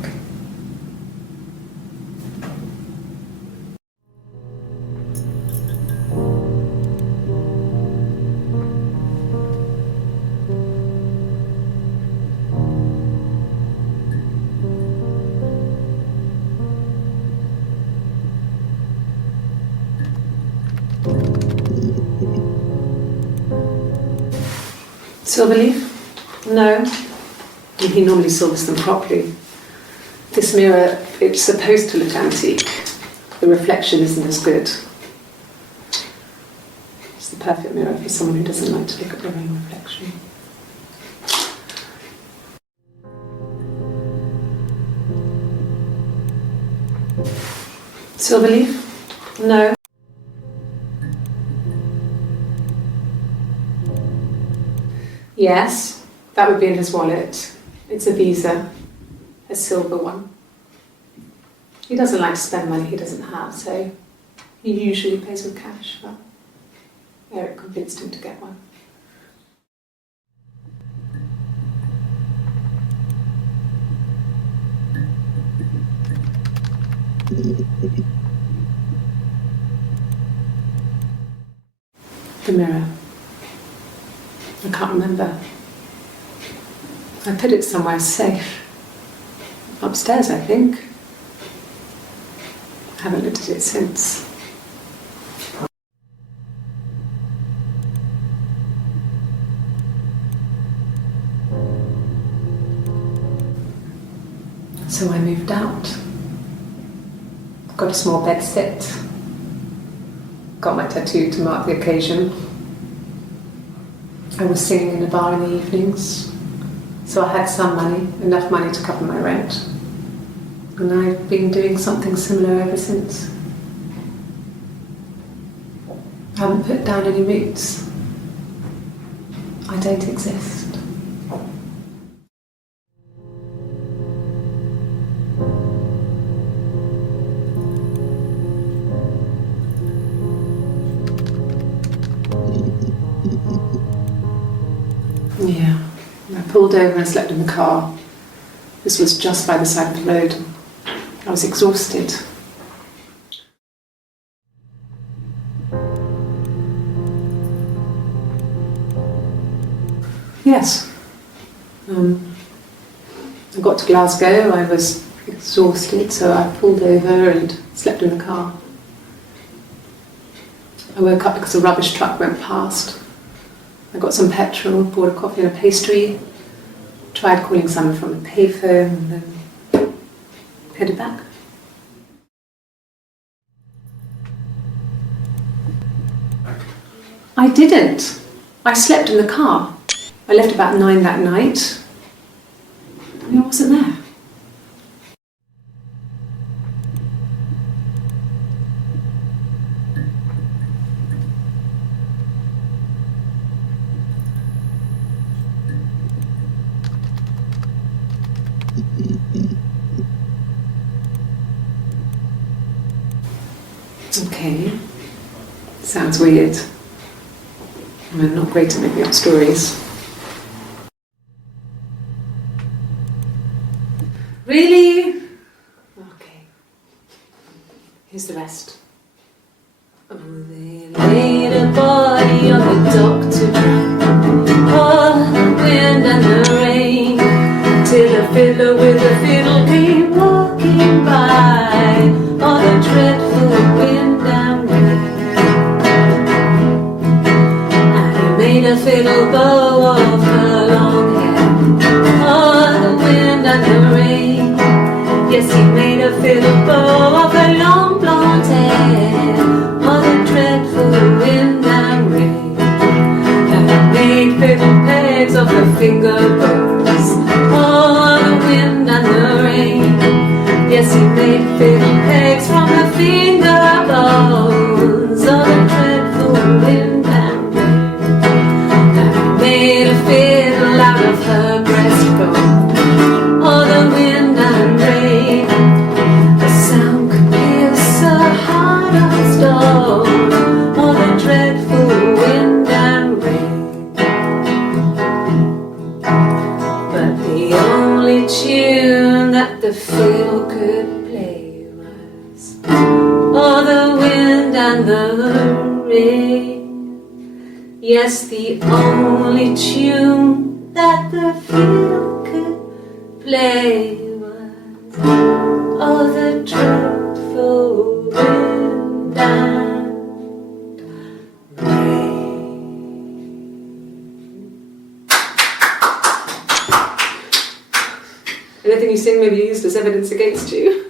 Silverleaf? No. He normally silvers them properly. This mirror, it's supposed to look antique. The reflection isn't as good. It's the perfect mirror for someone who doesn't like to look at their own reflection. Silverleaf? No. Yes, that would be in his wallet. It's a Visa, a silver one. He doesn't like to spend money he doesn't have, so he usually pays with cash, but Eric convinced him to get one. The mirror. I can't remember. I put it somewhere safe. Upstairs, I think. I haven't looked at it since. So I moved out. Got a small bed set. Got my tattoo to mark the occasion. I was singing in a bar in the evenings, so I had some money, enough money to cover my rent. And I've been doing something similar ever since. I haven't put down any roots. I don't exist. Yeah, I pulled over and slept in the car. This was just by the side of the road. I was exhausted. Yes. I got to Glasgow, I was exhausted, so I pulled over and slept in the car. I woke up because a rubbish truck went past. I got some petrol, bought a coffee and a pastry, tried calling someone from a payphone, and then headed back. I didn't. I slept in the car. I left about 9 that night. I wasn't there. Okay. Sounds weird. I'm not great at making up stories. Really? Okay. Here's the rest. Oh, they laid a body on the doctor, oh, the wind and the rain, till a fiddler with a fiddle came walking by, oh, the dreadful wind and rain. And he made a fiddle bow of her long hair, oh, the wind and the rain. Yes, he made a fiddle bow of her long blonde hair, oh, the dreadful wind and rain. And he made fiddle pegs of her finger bones, oh, the wind and the rain. Yes, he made fiddle pegs from her finger bones, oh, the dreadful wind and rain. And he made a fiddle out of her breastbone, oh, the wind and rain. The sound could pierce a heart of stone, oh, the dreadful wind and rain. But the only tune that the fiddle could play was, oh, the wind and the rain. Yes, the only tune that the fiddle could play was, oh, the dreadful wind and rain. Anything you sing may be used as evidence against you.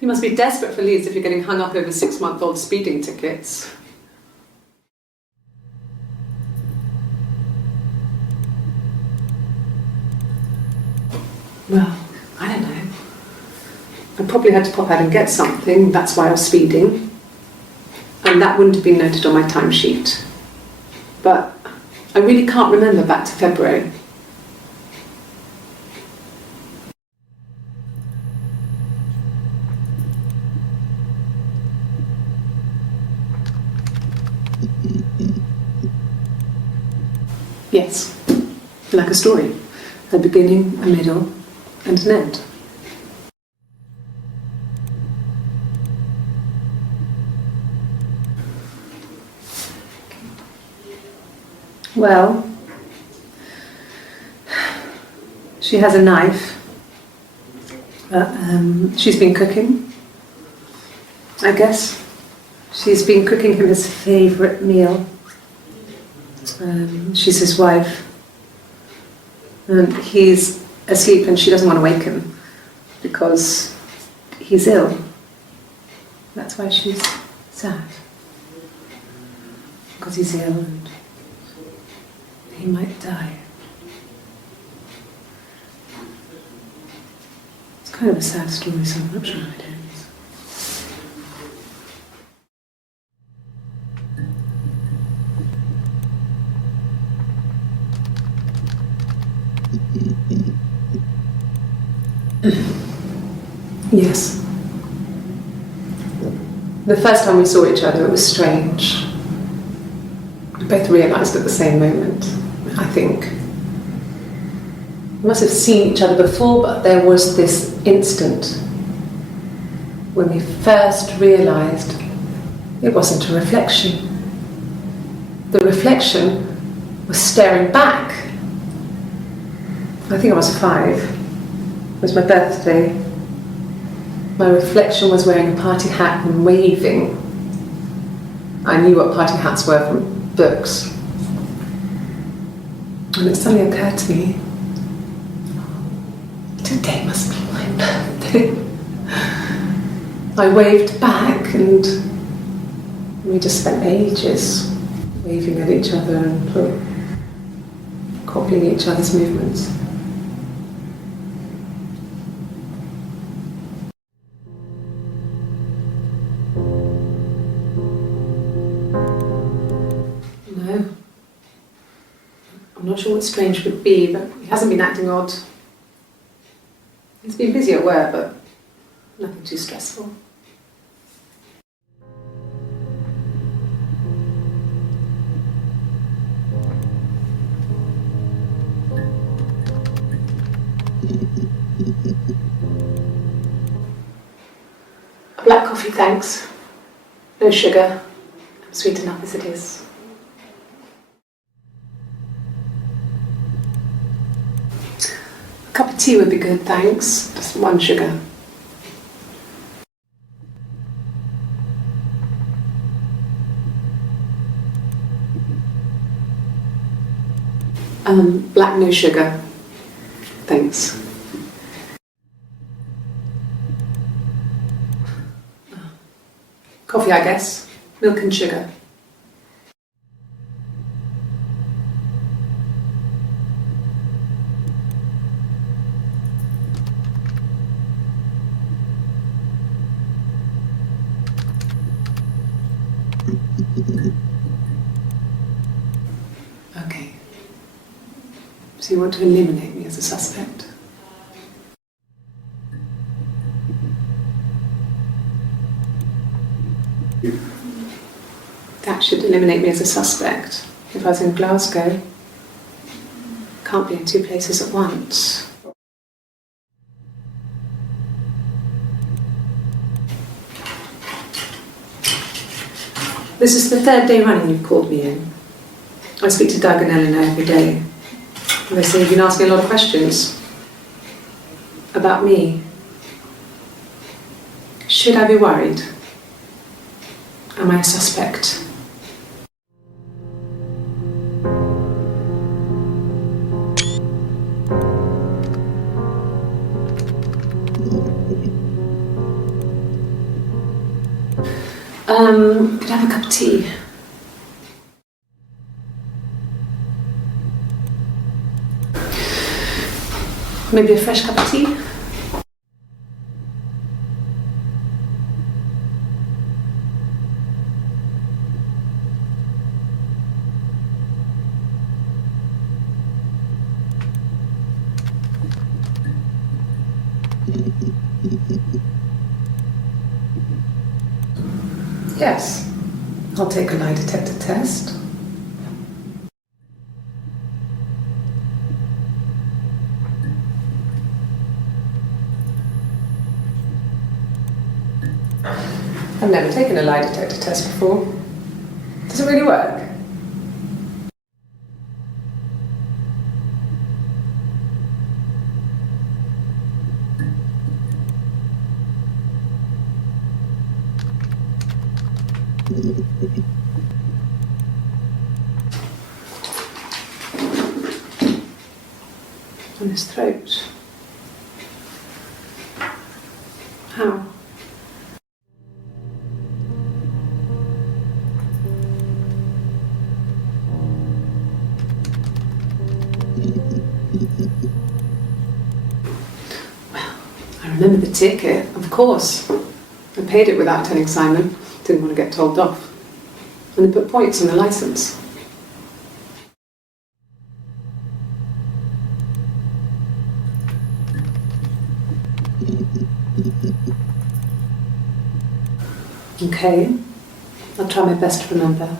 You must be desperate for leads if you're getting hung up over 6-month-old speeding tickets. Well, I don't know. I probably had to pop out and get something, that's why I was speeding. And that wouldn't have been noted on my timesheet. But I really can't remember back to February. Yes, like a story. A beginning, a middle, and an end. Well, she has a knife. She's been cooking, I guess. She's been cooking him his favourite meal. She's his wife. And he's asleep and she doesn't want to wake him because he's ill. That's why she's sad. Because he's ill and he might die. It's kind of a sad story, so I'm not sure how it ends. Yes. The first time we saw each other, it was strange. We both realised at the same moment, I think. We must have seen each other before, but there was this instant when we first realised it wasn't a reflection. The reflection was staring back. I think I was 5. It was my birthday. My reflection was wearing a party hat and waving. I knew what party hats were from books. And it suddenly occurred to me, today must be my birthday. I waved back and we just spent ages waving at each other and copying each other's movements. No. I'm not sure what strange would be, but he hasn't been acting odd. He's been busy at work, but nothing too stressful. Black coffee, thanks. No sugar. I'm sweet enough as it is. A cup of tea would be good, thanks. Just 1 sugar. Black, no sugar. Thanks. Coffee, I guess. Milk and sugar. Okay. So you want to eliminate me as a suspect? That should eliminate me as a suspect. If I was in Glasgow, can't be in 2 places at once. This is the 3rd day running you've called me in. I speak to Doug and Eleanor every day. And they say you've been asking a lot of questions about me. Should I be worried? Am I a suspect? Could I have a cup of tea? Maybe a fresh cup of tea? Yes. I'll take a lie detector test. I've never taken a lie detector test before. Does it really work? On his throat. How? Well, I remember the ticket, of course. I paid it without telling Simon. Didn't want to get told off. And they put points on the license. Okay, I'll try my best to remember.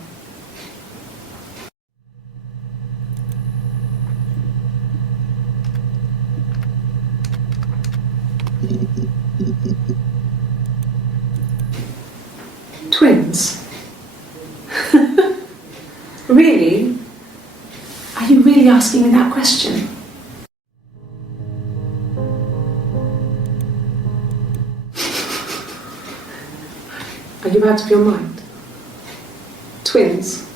Twins? Really? Are you really asking me that question? Are you out of your mind? Twins?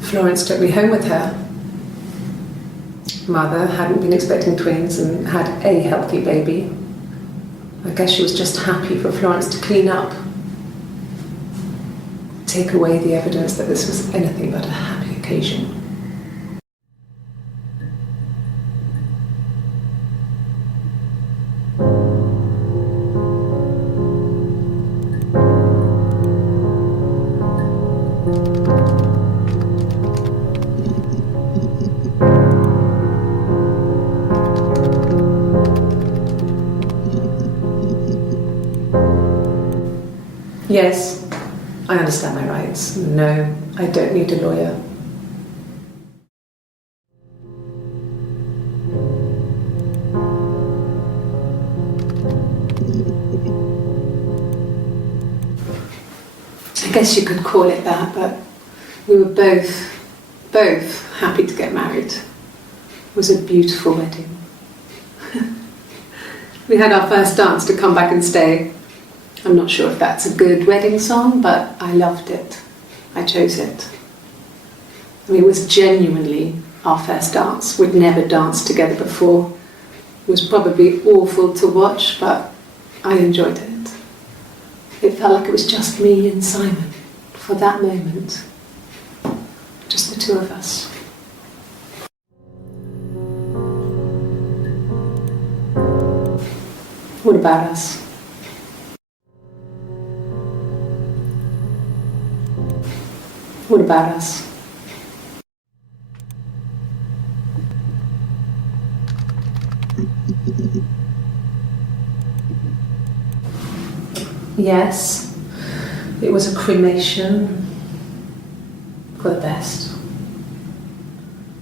Florence took me home with her. Mother hadn't been expecting twins and had a healthy baby. I guess she was just happy for Florence to clean up. Take away the evidence that this was anything but a happy occasion. Yes, I understand my rights. No, I don't need a lawyer. I guess you could call it that, but we were both happy to get married. It was a beautiful wedding. We had our first dance to Come Back and Stay. I'm not sure if that's a good wedding song, but I loved it. I chose it. I mean, it was genuinely our first dance. We'd never danced together before. It was probably awful to watch, but I enjoyed it. It felt like it was just me and Simon for that moment. Just the two of us. What about us? What about us? Yes, it was a cremation for the best.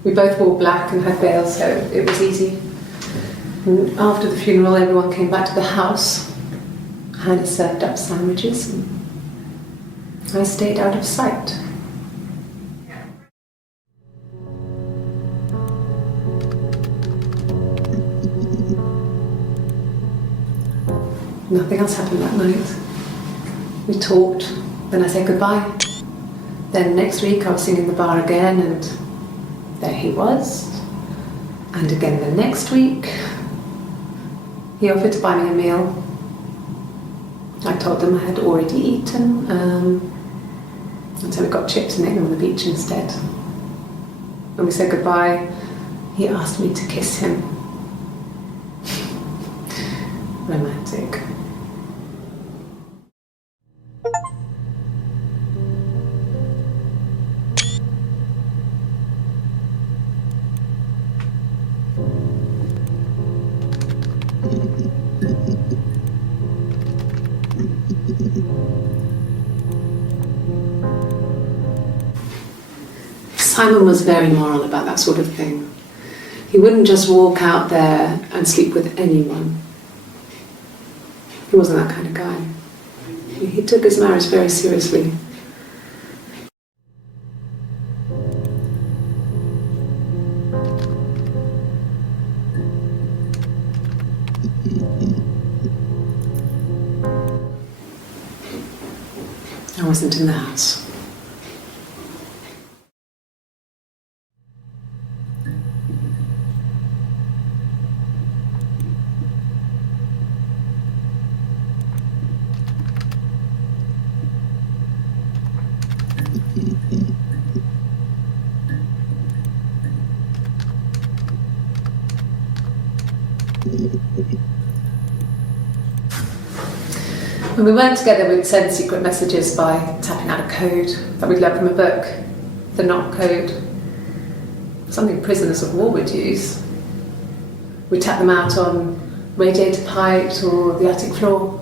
We both wore black and had veils, so it was easy. And after the funeral, everyone came back to the house. Hannah served up sandwiches, and I stayed out of sight. Nothing else happened that night. We talked, then I said goodbye. Then next week I was singing in the bar again, and there he was. And again the next week, he offered to buy me a meal. I told him I had already eaten, and so we got chips and ate them on the beach instead. When we said goodbye, he asked me to kiss him. Romantic. Simon was very moral about that sort of thing. He wouldn't just walk out there and sleep with anyone. He wasn't that kind of guy. He took his marriage very seriously. I wasn't in the house. When we weren't together, we'd send secret messages by tapping out a code that we'd learned from a book, the knock code, something prisoners of war would use. We'd tap them out on radiator pipes or the attic floor.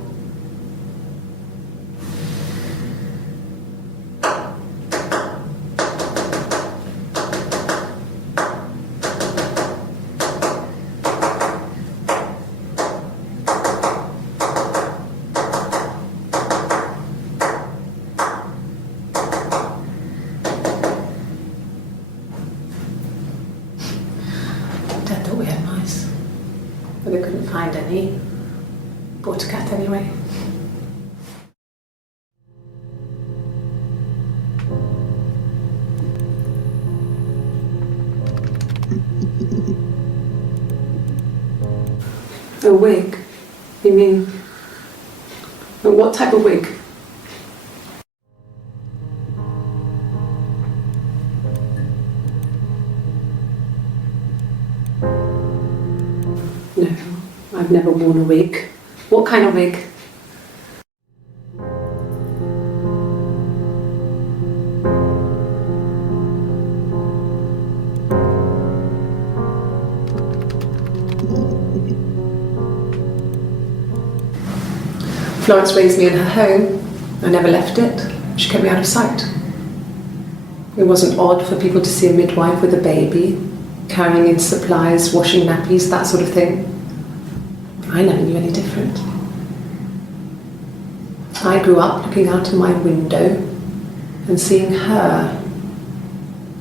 Dad thought we had mice, but they couldn't find any. Bought a cat anyway. A wig? You mean, what type of wig? No, I've never worn a wig. What kind of wig? Florence raised me in her home. I never left it. She kept me out of sight. It wasn't odd for people to see a midwife with a baby, carrying in supplies, washing nappies, that sort of thing. I never knew any different. I grew up looking out of my window and seeing her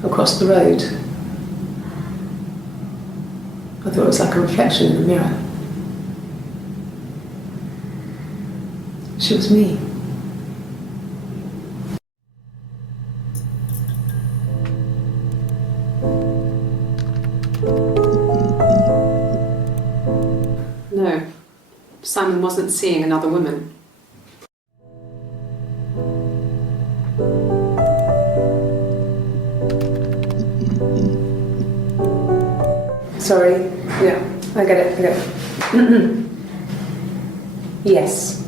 across the road. I thought it was like a reflection in the mirror. She was me. No, Simon wasn't seeing another woman. Sorry, yeah, I get it. Yes.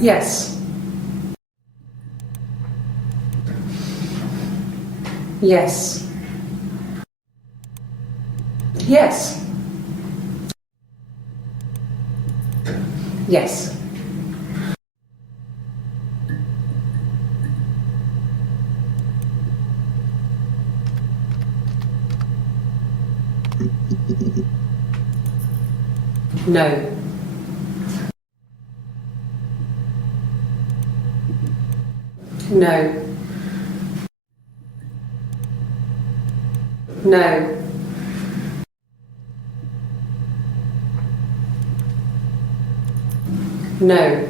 Yes. Yes. Yes. Yes. No. No. No. No.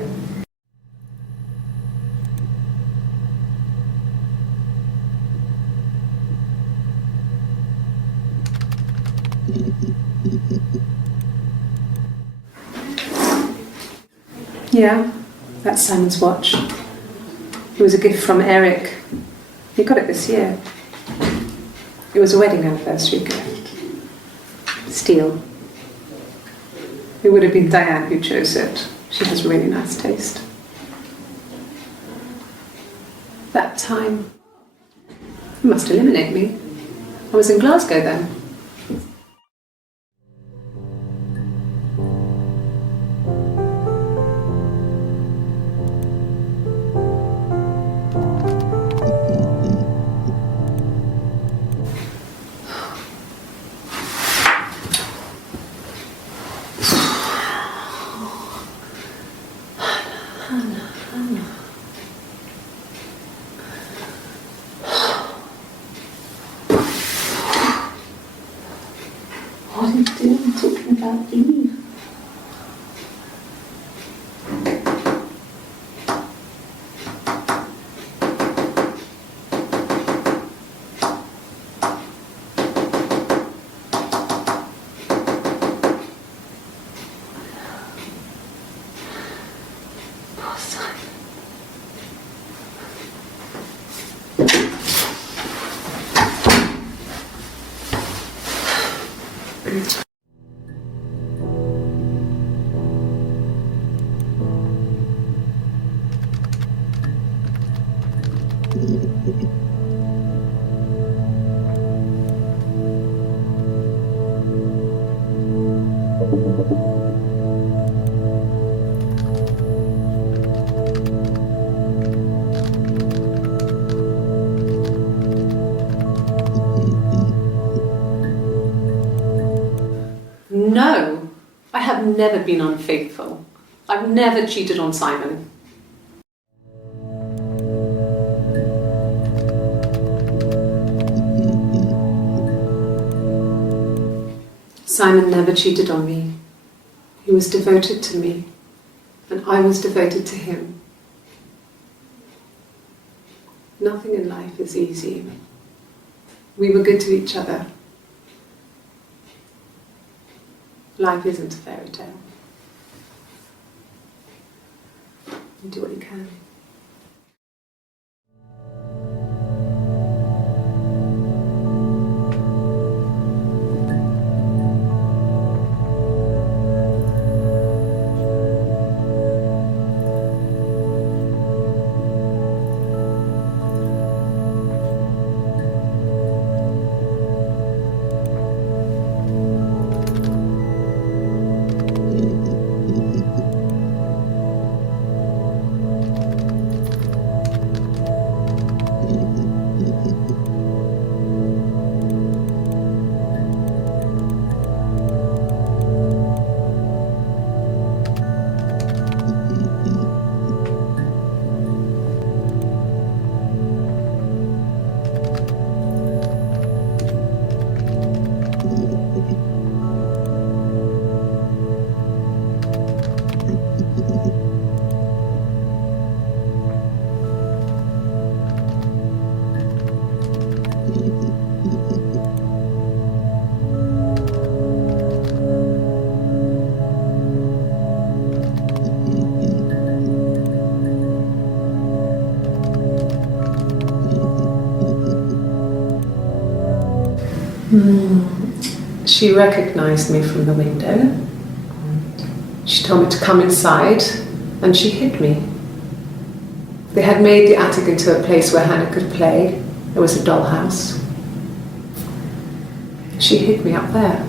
Yeah. That's Simon's watch. It was a gift from Eric. He got it this year. It was a wedding anniversary gift. Steel. It would have been Diane who chose it. She has really nice taste. That time, you must eliminate me. I was in Glasgow then. What are you doing talking about Eve? Poor Simon. No, I have never been unfaithful. I've never cheated on Simon. Simon never cheated on me. He was devoted to me, and I was devoted to him. Nothing in life is easy. We were good to each other. Life isn't a fairy tale. You do what you can. She recognized me from the window. She told me to come inside, and she hid me. They had made the attic into a place where Hannah could play. There was a dollhouse. She hid me up there.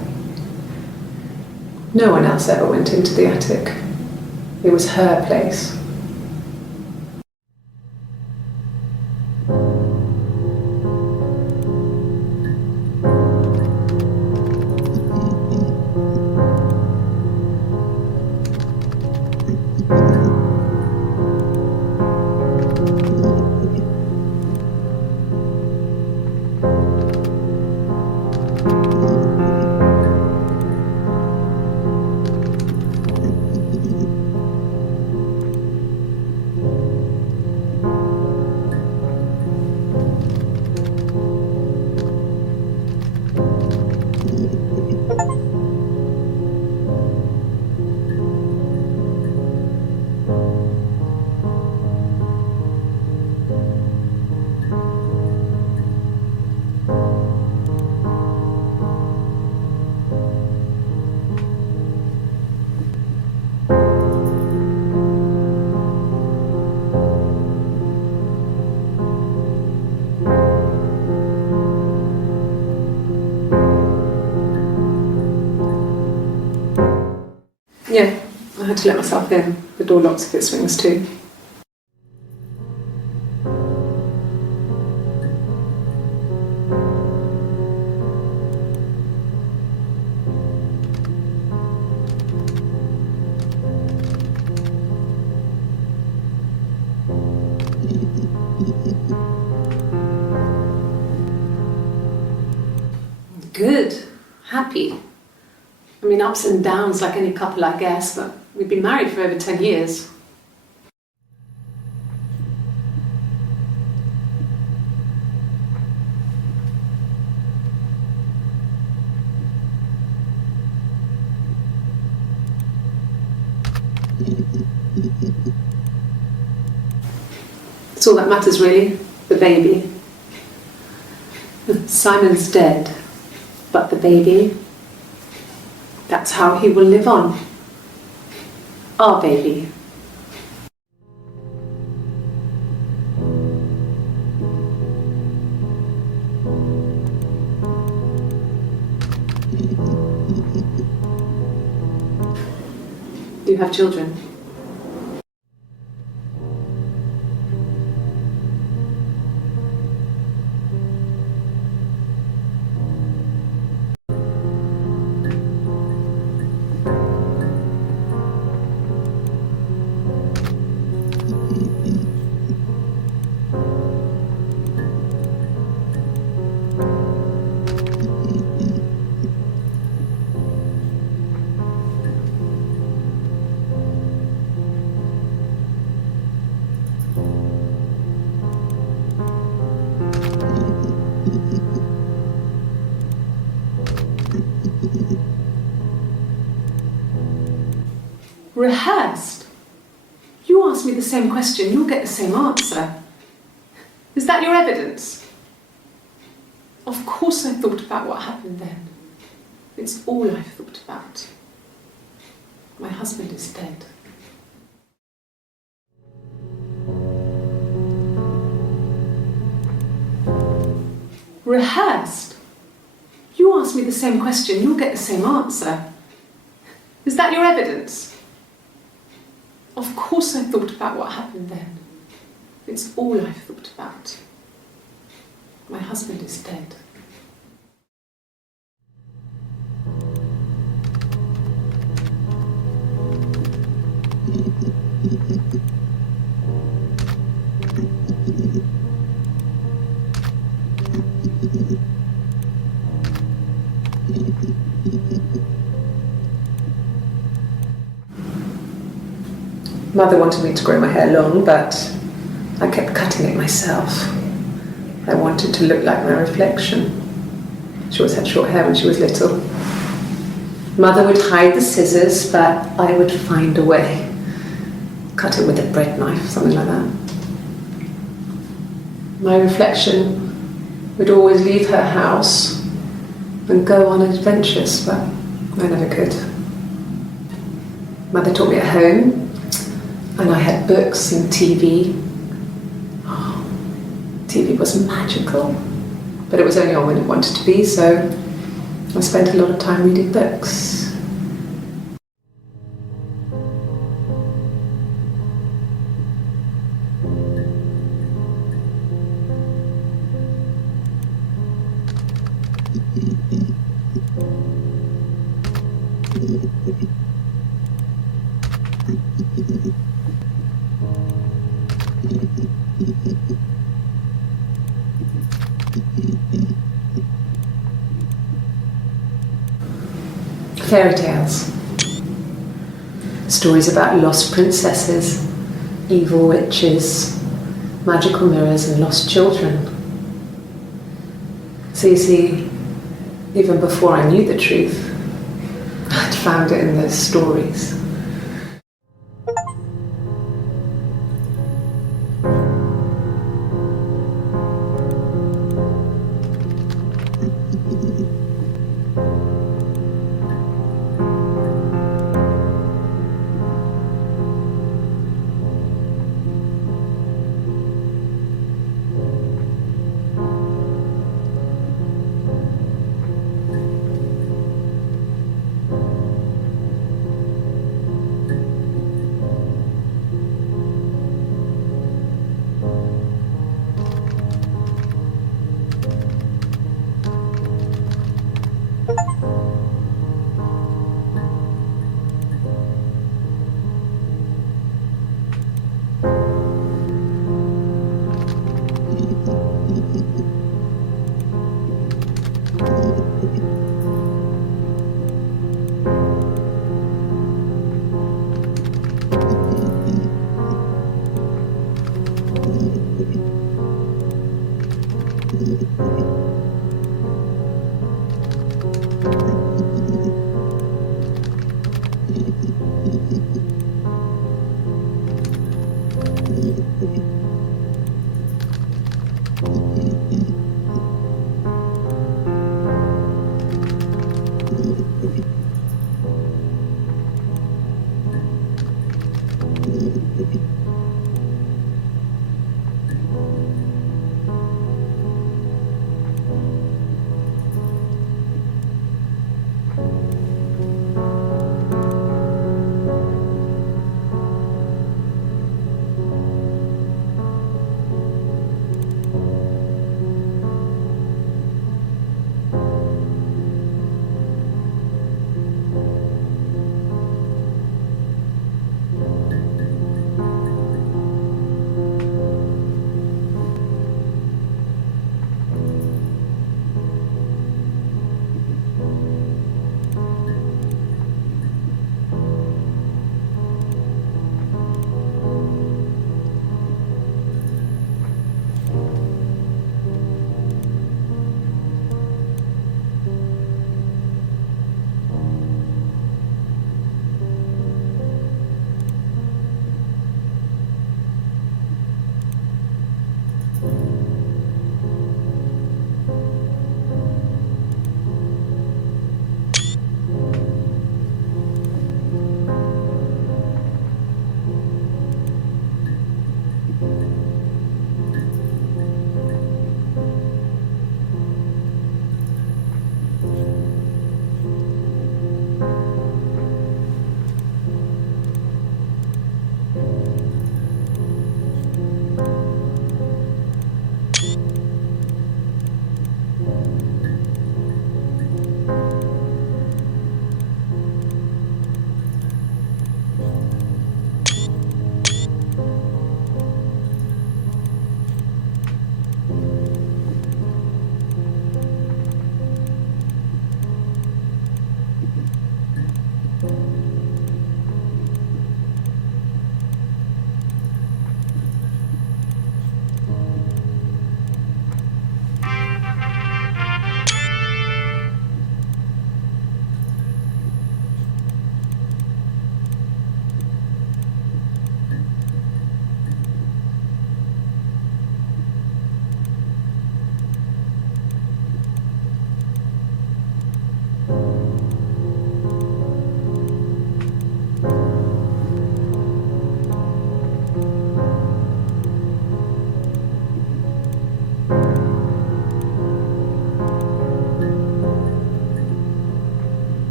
No one else ever went into the attic. It was her place. had to let myself in. The door locks if it swings too. Good. Happy. I mean, ups and downs like any couple, I guess, but we've been married for over 10 years. It's all that matters, really. The baby. Simon's dead, but the baby, that's how he will live on. Our baby. Do you have children? Rehearsed? You ask me the same question, you'll get the same answer. Is that your evidence? Of course I thought about what happened then. It's all I've thought about. My husband is dead. Rehearsed? You ask me the same question, you'll get the same answer. Is that your evidence? Of course I thought about what happened then. It's all I've thought about. My husband is dead. Mother wanted me to grow my hair long, but I kept cutting it myself. I wanted to look like my reflection. She always had short hair when she was little. Mother would hide the scissors, but I would find a way. Cut it with a bread knife, something like that. My reflection would always leave her house and go on adventures, but I never could. Mother taught me at home, and I had books and TV. Oh, TV was magical, but it was only on when it wanted to be, so I spent a lot of time reading books. Fairy tales. Stories about lost princesses, evil witches, magical mirrors and lost children. So you see, even before I knew the truth, I'd found it in those stories.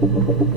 Thank